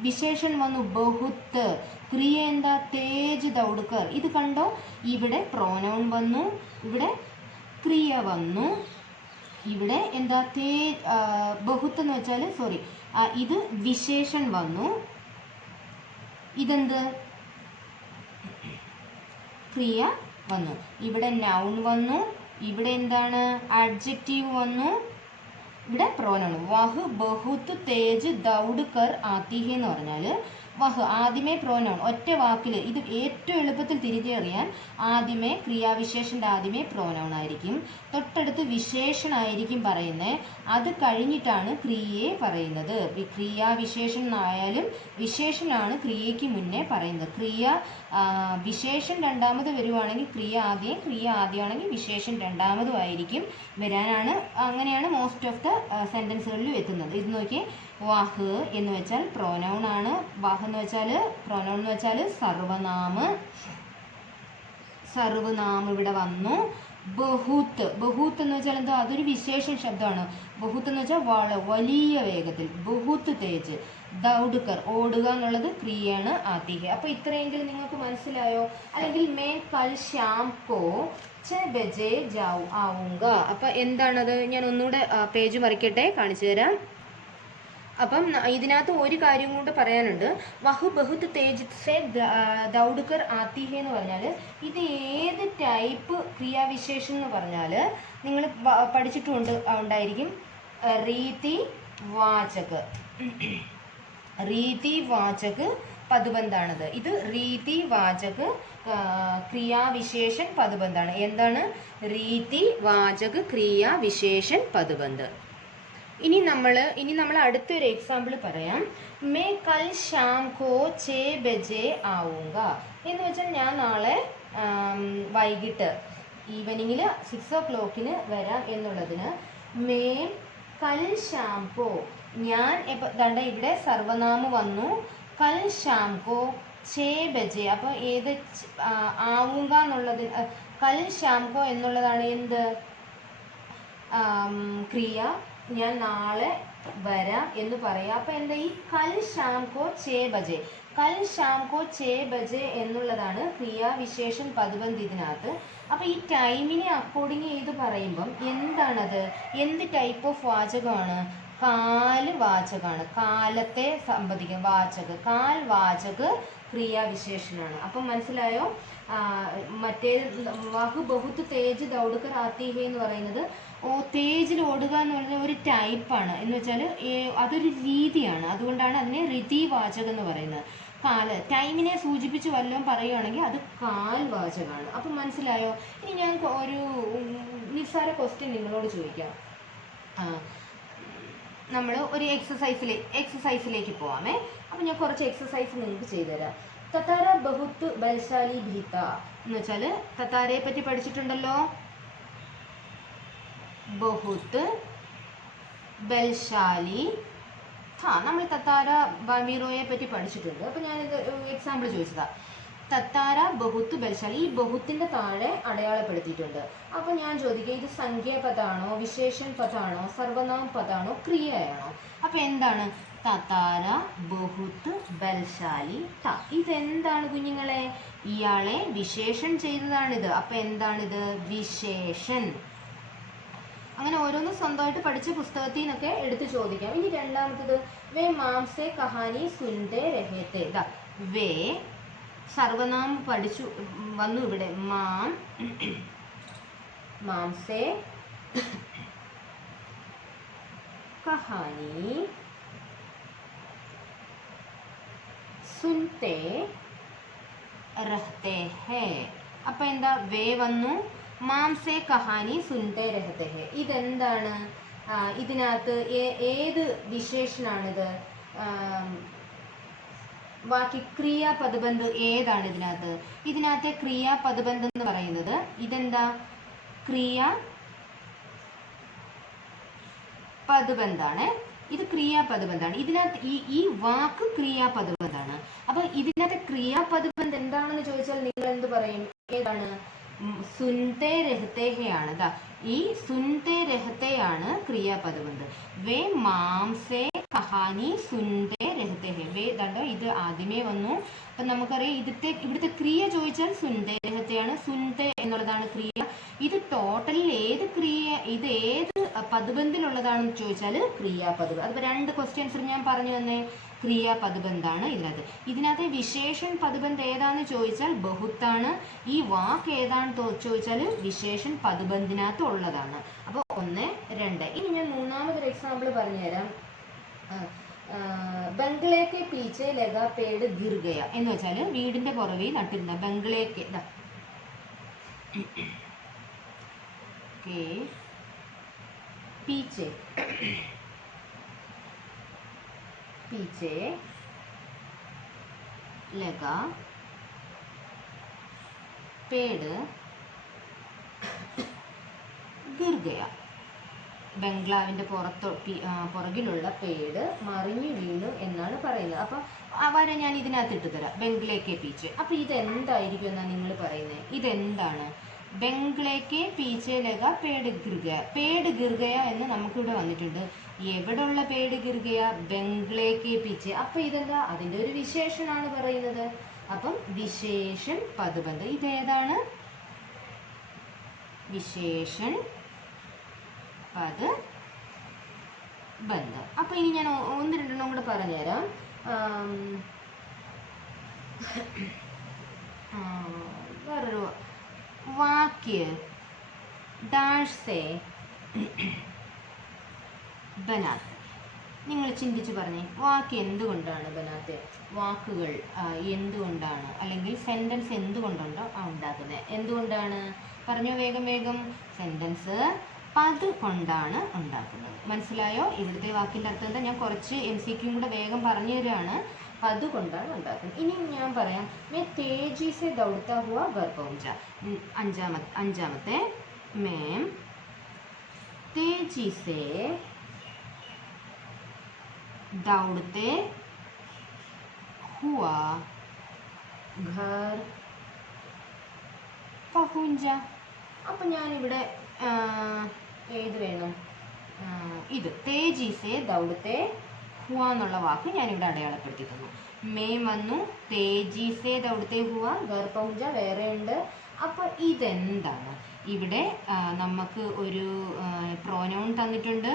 വിശേഷൺ വന്നു ബഹുത്ത്. ക്രിയ എന്താ തേജ് ദൗഡ്കർ. ഇത് കണ്ടോ, ഇവിടെ പ്രോനൗൺ വന്നു, ഇവിടെ ക്രിയ വന്നു, ഇവിടെ എന്താ ബഹുത്ത് എന്ന് വെച്ചാൽ ഇത് വിശേഷൺ വന്നു, ഇതെന്ത് ക്രിയ വന്നു, ഇവിടെ നൗൺ വന്നു, ഇവിടെ എന്താണ് ആഡ്ജക്റ്റീവ് വന്നു, ഇവിടെ പ്രോനൗൺ. വഹ് ബഹുത്ത് തേജ് ദൗഡ്കർ ആത്തി ഹെ എന്ന് പറഞ്ഞാൽ വഹ് ആദ്യമേ പ്രോനൗൺ, ഒറ്റ വാക്കിൽ ഇത് ഏറ്റവും എളുപ്പത്തിൽ തിരിച്ചറിയാൻ ആദ്യമേ ക്രിയാവിശേഷൻ്റെ ആദ്യമേ പ്രോനൗൺ ആയിരിക്കും, തൊട്ടടുത്ത് വിശേഷണമായിരിക്കും പറയുന്നത്, അത് കഴിഞ്ഞിട്ടാണ് ക്രിയയെ പറയുന്നത്. ക്രിയാവിശേഷനായാലും വിശേഷനാണ് ക്രിയയ്ക്ക് മുന്നേ പറയുന്നത്. വിശേഷൻ രണ്ടാമത് വരുവാണെങ്കിൽ ക്രിയ ആദ്യമാണെങ്കിൽ വിശേഷൻ രണ്ടാമതും ആയിരിക്കും വരാനാണ്. അങ്ങനെയാണ് മോസ്റ്റ് ഓഫ് ദ സെൻറ്റൻസുകളിലും എത്തുന്നത്. ഇത് നോക്കിയേ, വാഹ് എന്ന് വെച്ചാൽ പ്രോനൗൺ ആണ്. വാഹ് എന്ന് വെച്ചാൽ പ്രോനൗൺ എന്ന് വെച്ചാൽ സർവനാമം ഇവിടെ വന്നു. ബഹൂത്ത് എന്ന് വെച്ചാൽ എന്താ, അതൊരു വിശേഷൺ ശബ്ദമാണ്. ബഹൂത്ത് എന്ന് വെച്ചാൽ വലിയ വേഗത്തിൽ. ബഹൂത്ത് തേജ് ദൗഡ്കർ ഓടുക എന്നുള്ളത് ക്രിയയാണ് ആത്തിഹെ. അപ്പോൾ ഇത്രയെങ്കിലും നിങ്ങൾക്ക് മനസ്സിലായോ? അല്ലെങ്കിൽ മേ കൽ ശ്യാം കോ 6 ബജെ ആവുക. അപ്പം എന്താണത്, ഞാൻ ഒന്നുകൂടെ പേജ് മറിക്കട്ടെ, കാണിച്ചു തരാം. അപ്പം ഇതിനകത്ത് ഒരു കാര്യം കൊണ്ട് പറയാനുണ്ട്. വഹു ബഹുത്ത് തേജ് സെ ദൗഡ്കർ ആത്തി ഹെ എന്ന് പറഞ്ഞാൽ ഇത് ഏത് ടൈപ്പ് ക്രിയാവിശേഷം എന്ന് പറഞ്ഞാൽ നിങ്ങൾ പഠിച്ചിട്ടുണ്ടായിരിക്കും. റീതി വാചക് പദബന്ധാണത്. ഇത് റീതി വാചക് ക്രിയാവിശേഷൻ പദബന്ധാണ്. എന്താണ് റീതി വാചക് ക്രിയാവിശേഷൻ പദബന്ധ്. ഇനി നമ്മൾ അടുത്തൊരു എക്സാമ്പിൾ പറയാം. മേ കൽ ശ്യാം കോ 6 ബജെ ആവുക എന്ന് വെച്ചാൽ ഞാൻ നാളെ വൈകിട്ട് ഈവനിങ്ങിൽ 6 o'clock വരാം എന്നുള്ളതിന് മേ കൽ ശ്യാം കോ, ഞാൻ ദണ്ട ഇവിടെ സർവനാമം വന്നു. കൽ ശ്യാം കോ 6 ബജെ, അപ്പോൾ ഏത് ആവുക എന്നുള്ളത് കൽ ശ്യാം കോ എന്നുള്ളതാണ് എന്ത് ക്രിയ. ഞാൻ നാളെ വരാം എന്ന് പറയാം. അപ്പം എൻ്റെ ഈ കൽ ശ്യാം കോ 6 ബജെ, കൽ ശ്യാം കോ 6 ബജെ എന്നുള്ളതാണ് ക്രിയാവിശേഷൻ പദബന്ധ് ഇതിനകത്ത്. അപ്പം ഈ ടൈമിനെ അക്കോർഡിങ് ചെയ്ത് പറയുമ്പം എന്താണത്, എന്ത് ടൈപ്പ് ഓഫ് വാചകമാണ്? കാൽ വാചകമാണ്. കാലത്തെ സംബന്ധിക്കുന്ന വാചക്, കാൽ വാചക് ക്രിയാവിശേഷനാണ്. അപ്പം മനസ്സിലായോ? മറ്റേ വഹ് ബഹുത്ത് തേജ് ദൗഡ്കർ ആത്തി ഹെ എന്ന് പറയുന്നത് തേജിൽ ഓടുക എന്ന് പറയുന്ന ഒരു ടൈപ്പാണ്. എന്ന് വെച്ചാൽ അതൊരു രീതിയാണ്. അതുകൊണ്ടാണ് അതിനെ ഋതി വാചകം എന്ന് പറയുന്നത്. ടൈമിനെ സൂചിപ്പിച്ച് വല്ലതും പറയുകയാണെങ്കിൽ അത് കാൽ വാചകമാണ്. അപ്പം മനസ്സിലായോ? ഇനി ഞാൻ ഒരു നിസ്സാര ക്വസ്റ്റ്യൻ നിങ്ങളോട് ചോദിക്കാം. നമ്മൾ ഒരു എക്സസൈസിലേക്ക് പോവാമേ. അപ്പം ഞാൻ കുറച്ച് എക്സസൈസ് നിങ്ങൾക്ക് ചെയ്തുതരാം. തത്താര ബഹുത്ത് ബൽശാലി ഭീത എന്ന് വെച്ചാൽ തത്താരയെ പറ്റി പഠിച്ചിട്ടുണ്ടല്ലോ. ബഹുത്ത് ബൽശാലി നമ്മൾ തത്താര ബമീറോയെ പറ്റി പഠിച്ചിട്ടുണ്ട്. അപ്പം ഞാനിത് എക്സാമ്പിൾ ചോദിച്ചതാ. തത്താര ബഹുത്ത് ബൽശാലി, ഈ ബഹുത്തിൻ്റെ താഴെ അടയാളപ്പെടുത്തിയിട്ടുണ്ട്. അപ്പം ഞാൻ ചോദിക്കുക, ഇത് സംഖ്യാപദാണോ, വിശേഷൻ പദാണോ, സർവനാം പദാണോ, ക്രിയയാണോ? അപ്പം എന്താണ് തത്താര ബഹുത്ത് ബൽശാലി ത? ഇതെന്താണ് കുഞ്ഞുങ്ങളെ? ഇയാളെ വിശേഷൻ ചെയ്തതാണിത്. അപ്പം എന്താണിത്? വിശേഷൻ. അങ്ങനെ ഓരോന്നും സ്വന്തമായിട്ട് പഠിച്ച പുസ്തകത്തിൽ നിന്നൊക്കെ എടുത്ത് ചോദിക്കാം. ഇനി രണ്ടാമത്തത് വേ മാംസേ കഹാനി സുൻതേ രഹേത്തെ. ഇതാ വേ സർവനാമം പഠിച്ചു വന്നു ഇവിടെ. മാംസേ കഹാനി സുൻതേ രഹത്തെ ഹേ. അപ്പം എന്താ വേ വന്നു, മാംസേ കഹാനി സുൻതേ രഹത്തെ ഹേ. ഇതെന്താണ്? ഇതിനകത്ത് ഏത് വിശേഷനാണിത്? ബാക്കി ക്രിയാപദബന്ധ് ഏതാണ് ഇതിനകത്തെ ക്രിയാപദബന്ധം എന്ന് പറയുന്നത് ഇതെന്താ ക്രിയാപദബന്ധാണ്. ഇത് ക്രിയാപദബന്ധാണ്. ഇതിനകത്ത് ഈ വാക്ക് ക്രിയാപദബന്ധാണ്. അപ്പൊ ഇതിനകത്തെ ക്രിയാപദബന്ധം എന്താണെന്ന് ചോദിച്ചാൽ നിങ്ങൾ എന്ത് പറയും? ഏതാണ്? സുൻതേ രഹത്തെ ഹേ ആണ്. ഈ സുൻതേ രഹത്തെ ആണ് ക്രിയാപദബന്ധ്. വേ മാംസേ കഹാനി സുൻതേ രഹത്തെ ഹേ. വേ ദണ്ടോ ഇത് ആദ്യമേ വന്നു. അപ്പൊ നമുക്കറിയാം ഇവിടുത്തെ ക്രിയ ചോദിച്ചാൽ സുൻതേ രഹത്തെയാണ്. സുൻതേ എന്നുള്ളതാണ് ക്രിയ. ഇത് ടോട്ടലിൽ ഏത് പദബന്ധിലുള്ളതാണെന്ന് ചോദിച്ചാൽ ക്രിയാപദബന്ധം. അതിപ്പോൾ 2 ക്വസ്റ്റ്യൻസ് ഞാൻ പറഞ്ഞു തന്നെ. ക്രിയാപദബന്ധാണ് ഇതിനകത്ത് വിശേഷൺ പദബന്ധം ഏതാണെന്ന് ചോദിച്ചാൽ ബഹുത്താണ്. ഈ വാക്ക് ഏതാണെന്ന് ചോദിച്ചാൽ വിശേഷൺ പദബന്ധിനകത്ത് ഉള്ളതാണ്. അപ്പോൾ 1, 2. ഇനി ഞാൻ 3ാമതൊരു എക്സാമ്പിൾ പറഞ്ഞുതരാം. ബംഗ്ലേക്കെ പീച്ചെ ലഗാ പേട് ഗിർ ഗയ എന്ന് വെച്ചാൽ വീടിന്റെ പുറകിൽ നട്ടിരുന്ന ബംഗ്ലേക്കെ पीछे लगा पेड़ गिर गया. ബംഗ്ലാവിൻ്റെ പുറകിലുള്ള പേട് മറിഞ്ഞു വീണു എന്നാണ് പറയുന്നത്. അപ്പം അവരെ ഞാൻ ഇതിനകത്ത് ഇട്ട് തരാം. ബംഗ്ലേക്കെ പീച്ചെ. അപ്പം ഇതെന്തായിരിക്കും എന്നാണ് നിങ്ങൾ പറയുന്നത്? ഇതെന്താണ്? ബംഗ്ലേക്കെ പീച്ചെ ലഗ പേട് ഗിർഗയ. പേട് ഗിർഗയ എന്ന് നമുക്കിവിടെ വന്നിട്ടുണ്ട്. എവിടെയുള്ള പേട് ഗിർഗയ? ബംഗ്ലേക്കെ പീച്ചെ. അപ്പം ഇതെന്താ? അതിൻ്റെ ഒരു വിശേഷനാണ് പറയുന്നത്. അപ്പം വിശേഷൻ പദബന്ധം. ഇതേതാണ്? വിശേഷൻ പദബന്ധം. അപ്പം ഇനി ഞാൻ 1-2 കൂടെ പറഞ്ഞുതരാം. വേറൊരു वाक्य ഡാഷ് സേ ബനാത്തെ. നിങ്ങൾ ചിന്തിച്ച് പറഞ്ഞേ, വാക്ക് എന്തുകൊണ്ടാണ് ബനാത്തെ? വാക്കുകൾ എന്തുകൊണ്ടാണ്, അല്ലെങ്കിൽ സെൻറ്റൻസ് എന്തുകൊണ്ടുണ്ടോ ഉണ്ടാക്കുന്നത്? എന്തുകൊണ്ടാണ്? പറഞ്ഞോ വേഗം. സെൻറ്റൻസ് പദ് കൊണ്ടാണ് ഉണ്ടാക്കുന്നത്. മനസ്സിലായോ? ഇവിടുത്തെ വാക്കിൻ്റെ അർത്ഥം എന്താ? ഞാൻ കുറച്ച് MCQ കൂടെ വേഗം പറഞ്ഞു തരാണ്. അതുകൊണ്ടാണ് ഉണ്ടാക്കുന്നത്. ഇനി ഞാൻ പറയാം. മേ തേജി സെ ദൗഡ്താ ഹുവ ഘർ പहुंचा. അഞ്ചാമത്തെ മേം തേജി സെ ദൗഡ്തേ ഹുവ ഘർ പहुंचा. അപ്പം ഞാനിവിടെ ഏത് വേണം? ഇത് തേജി സെ ദൗഡ്തേ ഹുവ എന്നുള്ള വാക്ക് ഞാനിവിടെ അടയാളപ്പെടുത്തി തന്നു. മേം വന്നു, തേജി സേ ദൗഡ്തേ ഹുവ, ഘർ പहुंचा വേറെ ഉണ്ട്. അപ്പോൾ ഇതെന്താണ്? ഇവിടെ നമുക്ക് ഒരു പ്രോനൗൺ തന്നിട്ടുണ്ട്.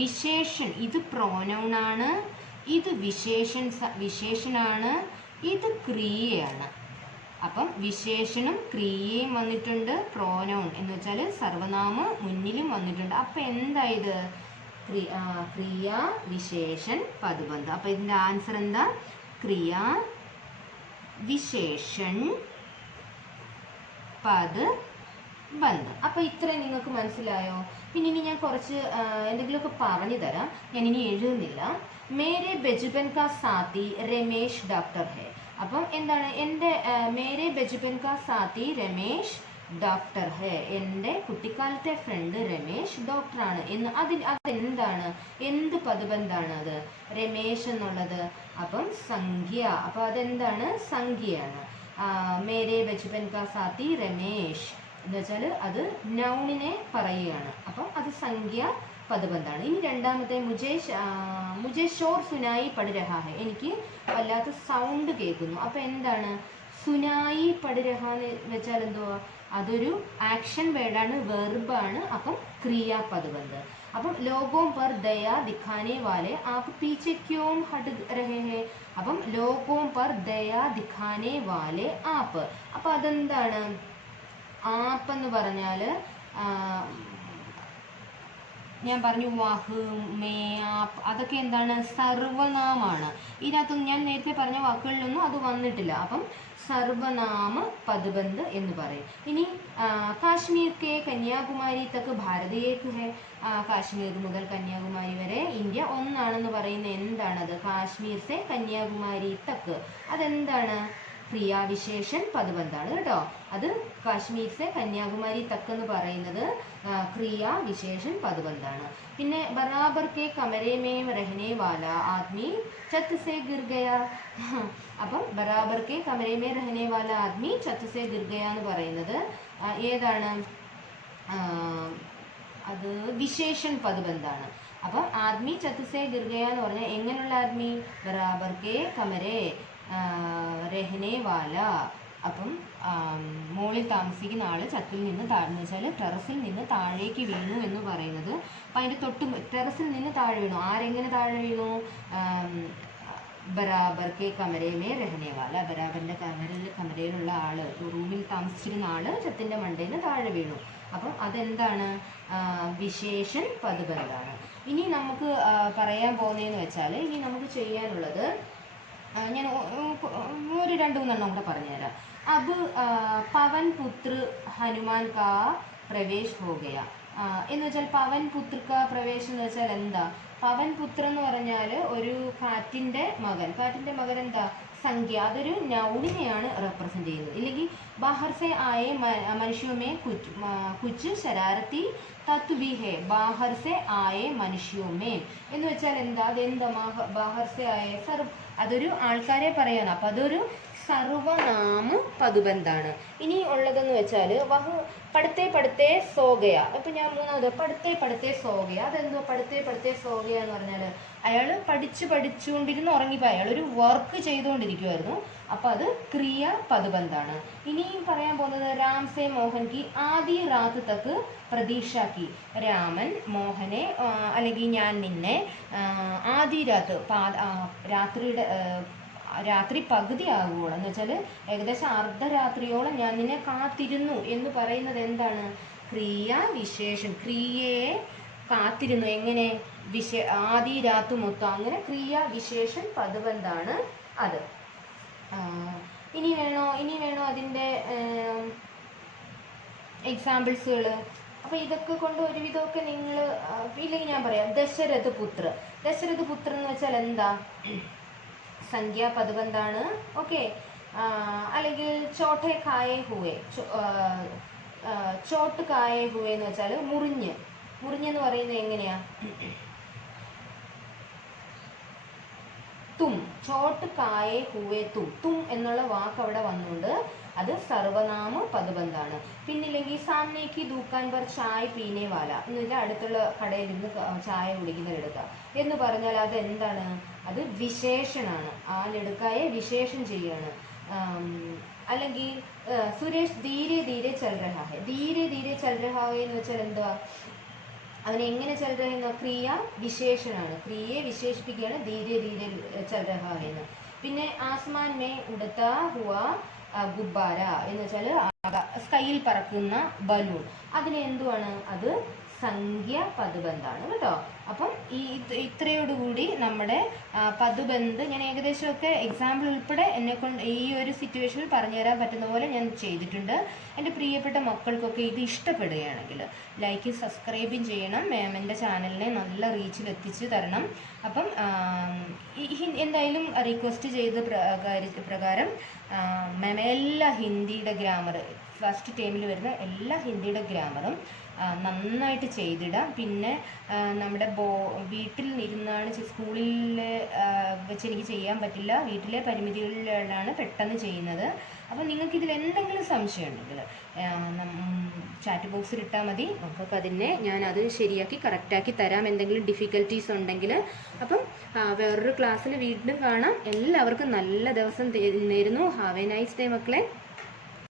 വിശേഷൻ. ഇത് പ്രോനൗണാണ്. ഇത് വിശേഷനാണ്. ഇത് ക്രിയയാണ്. അപ്പം വിശേഷനും ക്രിയയും വന്നിട്ടുണ്ട്. പ്രോനൗൺ എന്ന് വെച്ചാൽ സർവനാമം മുന്നിലും വന്നിട്ടുണ്ട്. അപ്പം എന്താ ഇത്? ക്രിയ വിശേഷൻ പദബന്ധം. അപ്പം ഇതിൻ്റെ ആൻസർ എന്താ? ക്രിയ വിശേഷൻ പദബന്ധം. അപ്പം ഇത്രയും നിങ്ങൾക്ക് മനസ്സിലായോ? പിന്നെ ഇനി ഞാൻ കുറച്ച് എന്തെങ്കിലുമൊക്കെ പറഞ്ഞു തരാം. ഞാനിനി എഴുതുന്നില്ല. മേരെ ബെജുബൻ കാ സാത്തി രമേശ് ഡോക്ടർ ഹെ. അപ്പം എന്താണ്? എൻ്റെ മേരെ ബെജുബൻ കാ സാത്തി രമേശ് ഡോക്ടർ ഹെ. എൻ്റെ കുട്ടിക്കാലത്തെ ഫ്രണ്ട് രമേശ് ഡോക്ടറാണ് എന്ന്. അതെന്താണ്? എന്ത് പദബന്ധാണ് അത്? രമേശ് എന്നുള്ളത്. അപ്പം സംഖ്യ. അപ്പം അതെന്താണ്? സംഖ്യയാണ്. മേരെ ബച്പൻ കാ സാത്തി രമേശ് എന്ന് വെച്ചാൽ അത് നൗണിനെ പറയുകയാണ്. അപ്പം അത് സംഖ്യ പദബന്ധാണ്. ഇനി രണ്ടാമത്തെ മുജേ ഷോർ സുനായി പട് രഹാ ഹെ. എനിക്ക് വല്ലാത്ത സൗണ്ട് കേൾക്കുന്നു. അപ്പം എന്താണ്? സുനായി പട് രഹാ എന്ന് വെച്ചാൽ എന്തുവാ? അതൊരു ആക്ഷൻ വേർഡാണ്, വെർബാണ്. അപ്പം ക്രിയാപദബന്ധ്. അപ്പം ലോഗോം പർ ദയാ ദിഖാനെ വാലെ ആപ് പീച്ചെ ക്യോം ഹട്ട് രഹേ ഹെ. അപ്പം ലോഗോം പർ ദയാ ദിഖാനെ വാലെ ആപ്പ്. അപ്പം അതെന്താണ്? ആപ്പ് എന്ന് പറഞ്ഞാൽ ഞാൻ പറഞ്ഞു വാഹ്, മേ, ആപ്പ്, അതൊക്കെ എന്താണ്? സർവനാമാണ്. ഇതിനകത്തൊന്നും ഞാൻ നേരത്തെ പറഞ്ഞ വാക്കുകളിലൊന്നും അത് വന്നിട്ടില്ല. അപ്പം സർവനാമ പദ്ബന്ധ് എന്ന് പറയും. ഇനി കാശ്മീർ കെ കന്യാകുമാരി തക്ക് ഭാരത് ഏക് ഹെ. കാശ്മീർ മുതൽ കന്യാകുമാരി വരെ ഇന്ത്യ ഒന്നാണെന്ന് പറയുന്ന എന്താണത്? കാശ്മീർ സെ കന്യാകുമാരി തക്ക്. അതെന്താണ്? ക്രിയാവിശേഷൻ പദ്ബന്ധാണ് കേട്ടോ. അത് കാശ്മീർ സെ കന്യാകുമാരി തക്ക് എന്ന് പറയുന്നത് ക്രിയാവിശേഷൻ പദ്ബന്ധാണ്. പിന്നെ ബറാബർ കെ കമരേ മേ രഹനെ വാല ആദ്മി ഛത്ത് സെ ഗിർ ഗയ. അപ്പം ബറാബർ കെ കമരേ മേ രഹനെ വാല ആദ്മി ഛത്ത് സെ ഗിർ ഗയ എന്ന് പറയുന്നത് ഏതാണ്? അത് വിശേഷൻ പദ്ബന്ധാണ്. അപ്പം ആദ്മി ഛത്ത് സെ ഗിർ ഗയ എന്ന് പറഞ്ഞാൽ എങ്ങനെയുള്ള ആദ്മി? ബറാബർ കെ കമരേ രഹനെ വാല. അപ്പം മുകളിൽ താമസിക്കുന്ന ആൾ ഛത്തിൽ നിന്ന് താഴ്ന്നു വെച്ചാൽ ടെറസിൽ നിന്ന് താഴേക്ക് വീണു എന്ന് പറയുന്നത്. അപ്പം അതിൻ്റെ ടെറസിൽ നിന്ന് താഴെ വീണു. ആരെങ്ങനെ താഴെ വീണു? ബറാബർ കെ കമരേ മേ രഹനെ വാല. ബറാബറിൻ്റെ കമരയിലുള്ള ആൾ, റൂമിൽ താമസിച്ചിരുന്ന ആൾ ഛത്തിൻ്റെ മണ്ടയിൽ നിന്ന് താഴെ വീണു. അപ്പം അതെന്താണ്? വിശേഷൻ പദ്ബന്ധാണ്. ഇനി നമുക്ക് പറയാൻ പോകുന്നതെന്ന് വെച്ചാൽ ഇനി നമുക്ക് ചെയ്യാനുള്ളത് ഞാൻ ഒരു 2-3 കൂടെ പറഞ്ഞുതരാം. അബ് പവൻ പുത്ര ഹനുമാൻ കാ പ്രവേശ് ഹോ ഗയ എന്ന് വെച്ചാൽ പവൻ പുത്ര കാ പ്രവേശ് എന്ന് വെച്ചാൽ എന്താ? പവൻ പുത്ര എന്ന് പറഞ്ഞാൽ ഒരു കാറ്റിൻ്റെ മകൻ. കാറ്റിൻ്റെ മകൻ എന്താ? സംഖ്യ. അതൊരു നൗണിനെയാണ് റെപ്രസെൻ്റ് ചെയ്യുന്നത്. ഇല്ലെങ്കിൽ ബാഹർ സെ ആയെ മനുഷ്യോ മേ കുച്ച് ശരാരത്തി തത്വ ഭി ഹേ. ബാഹർ സെ ആയെ മനുഷ്യോ മേ എന്ന് വെച്ചാൽ എന്താ? അതെന്താ? ബാഹർ സെ ആയെ അതൊരു ആൾക്കാരെ പറയാണ്. അപ്പം അതൊരു സർവനാമ പദ്ബന്ധാണ്. ഇനി ഉള്ളതെന്ന് വെച്ചാൽ വഹ് പഠിത്തേ പഠിത്തേ സോഗയ. അപ്പം ഞാൻ മൂന്നാമത് പഠിത്തേ പഠിത്തേ സോഗയ. അതെന്തോ പഠിത്തേ പഠിത്തേ സോഗയ എന്ന് പറഞ്ഞാൽ അയാൾ പഠിച്ചുകൊണ്ടിരുന്ന് ഉറങ്ങിപ്പോയി. അയാൾ ഒരു വർക്ക് ചെയ്തുകൊണ്ടിരിക്കുമായിരുന്നു. അപ്പം അത് ക്രിയ പദ്ബന്ധാണ്. ഇനിയും പറയാൻ പോകുന്നത് രാം സെ മോഹൻ കി ആദി റാത്ത് തക്ക് പ്രതീക്ഷാക്കി. രാമൻ മോഹനെ അല്ലെങ്കിൽ ഞാൻ നിന്നെ ആദി രാത്രി പകുതി ആകുവോളം എന്ന് വെച്ചാൽ ഏകദേശം അർദ്ധരാത്രിയോളം ഞാൻ നിന്നെ കാത്തിരുന്നു എന്ന് പറയുന്നത് എന്താണ്? ക്രിയാവിശേഷൻ. ക്രിയയെ കാത്തിരുന്നു. എങ്ങനെ? ആദി രാത്രി മൊത്തം. അങ്ങനെ ക്രിയാവിശേഷൻ പദ്ബന്ധാണ് അത്. ഇനി വേണോ അതിൻ്റെ എക്സാമ്പിൾസുകൾ? അപ്പോൾ ഇതൊക്കെ കൊണ്ട് ഒരുവിധമൊക്കെ നിങ്ങൾ ഇല്ലെങ്കിൽ ഞാൻ പറയാം. ദശരഥ പുത്ര. ദശരഥ പുത്ര എന്ന് വെച്ചാൽ എന്താ? സംഖ്യാ പദ്ബന്ധാണ്. ഓക്കെ. അല്ലെങ്കിൽ ചോട്ടെ കായേ ഹുവേ. ചോട്ട് കായേ ഹുവേ എന്ന് വെച്ചാൽ മുറിഞ്ഞെന്ന് പറയുന്നത് എങ്ങനെയാ? തും. ചോട്ട് കായേ ഹുവേ തും. തും എന്നുള്ള വാക്ക് അവിടെ വന്നുകൊണ്ട് അത് സർവനാമ പദ്ബന്ധാണ്. പിന്നില്ലെങ്കിൽ സാമനേക്ക് ദുക്കാൻ പർ ചായ പീനെ വാല എന്ന് വെച്ചാൽ അടുത്തുള്ള കടയിൽ നിന്ന് ചായ കുടിക്കുന്നവരെടുക്കുക എന്ന് പറഞ്ഞാൽ അത് എന്താണ്? അത് വിശേഷനാണ്. ആ ലടുക്കായെ വിശേഷം ചെയ്യാണ്. അല്ലെങ്കിൽ സുരേഷ് ധീരെ ധീരെ ചൽ രഹാ ഹെ. ധീരെ ധീരെ ചൽ രഹാ ഹെ എന്ന് വെച്ചാൽ എന്തുവാ? അവൻ എങ്ങനെ ചൽ രഹ എന്ന ക്രിയ വിശേഷനാണ്. ക്രിയയെ വിശേഷിപ്പിക്കുകയാണ് ധീരെ ധീരെ ചൽ രഹാ ഹെ എന്ന്. പിന്നെ ആസ്മാൻ മേ ഉഡത്താ ഹുവാ ഗുബ്ബാര എന്ന് വെച്ചാൽ സ്കൈയിൽ പറക്കുന്ന ബലൂൺ. അതിന് എന്തുവാണ്? അത് സംഖ്യ പദ്ബന്ധാണ് കേട്ടോ. അപ്പം ഇത്രയോടുകൂടി നമ്മുടെ പദ്ബന്ധ് ഞാൻ ഏകദേശമൊക്കെ എക്സാമ്പിൾ ഉൾപ്പെടെ എന്നെക്കൊണ്ട് ഈ ഒരു സിറ്റുവേഷനിൽ പറഞ്ഞു തരാൻ പറ്റുന്ന പോലെ ഞാൻ ചെയ്തിട്ടുണ്ട്. എൻ്റെ പ്രിയപ്പെട്ട മക്കൾക്കൊക്കെ ഇത് ഇഷ്ടപ്പെടുകയാണെങ്കിൽ ലൈക്ക് സബ്സ്ക്രൈബും ചെയ്യണം. എൻ്റെ ചാനലിനെ നല്ല റീച്ചിൽ എത്തിച്ച് തരണം. അപ്പം എന്തായാലും റിക്വസ്റ്റ് ചെയ്ത പ്രകാരം മാം എല്ലാ ഹിന്ദിയുടെ ഗ്രാമർ ഫസ്റ്റ് ടൈമിൽ വരുന്ന എല്ലാ ഹിന്ദിയുടെ ഗ്രാമറും നന്നായിട്ട് ചെയ്തിടാം. പിന്നെ നമ്മുടെ വീട്ടിൽ ഇരുന്നാണ് സ്കൂളിൽ വെച്ച് എനിക്ക് ചെയ്യാൻ പറ്റില്ല. വീട്ടിലെ പരിമിതികളിലാണ് പെട്ടെന്ന് ചെയ്യുന്നത്. അപ്പോൾ നിങ്ങൾക്കിതിൽ എന്തെങ്കിലും സംശയം ഉണ്ടെങ്കിൽ ചാറ്റ് ബോക്സിൽ ഇട്ടാൽ മതി. നമുക്ക് അതിനെ ഞാനത് ശരിയാക്കി കറക്റ്റാക്കി തരാം. എന്തെങ്കിലും ഡിഫിക്കൽട്ടീസ് ഉണ്ടെങ്കിൽ. അപ്പം വേറൊരു ക്ലാസ്സിൽ വീണ്ടും കാണാം. എല്ലാവർക്കും നല്ല ദിവസം നേരുന്നു. ഹാവ് എ നൈസ് ഡേ മക്കളെ.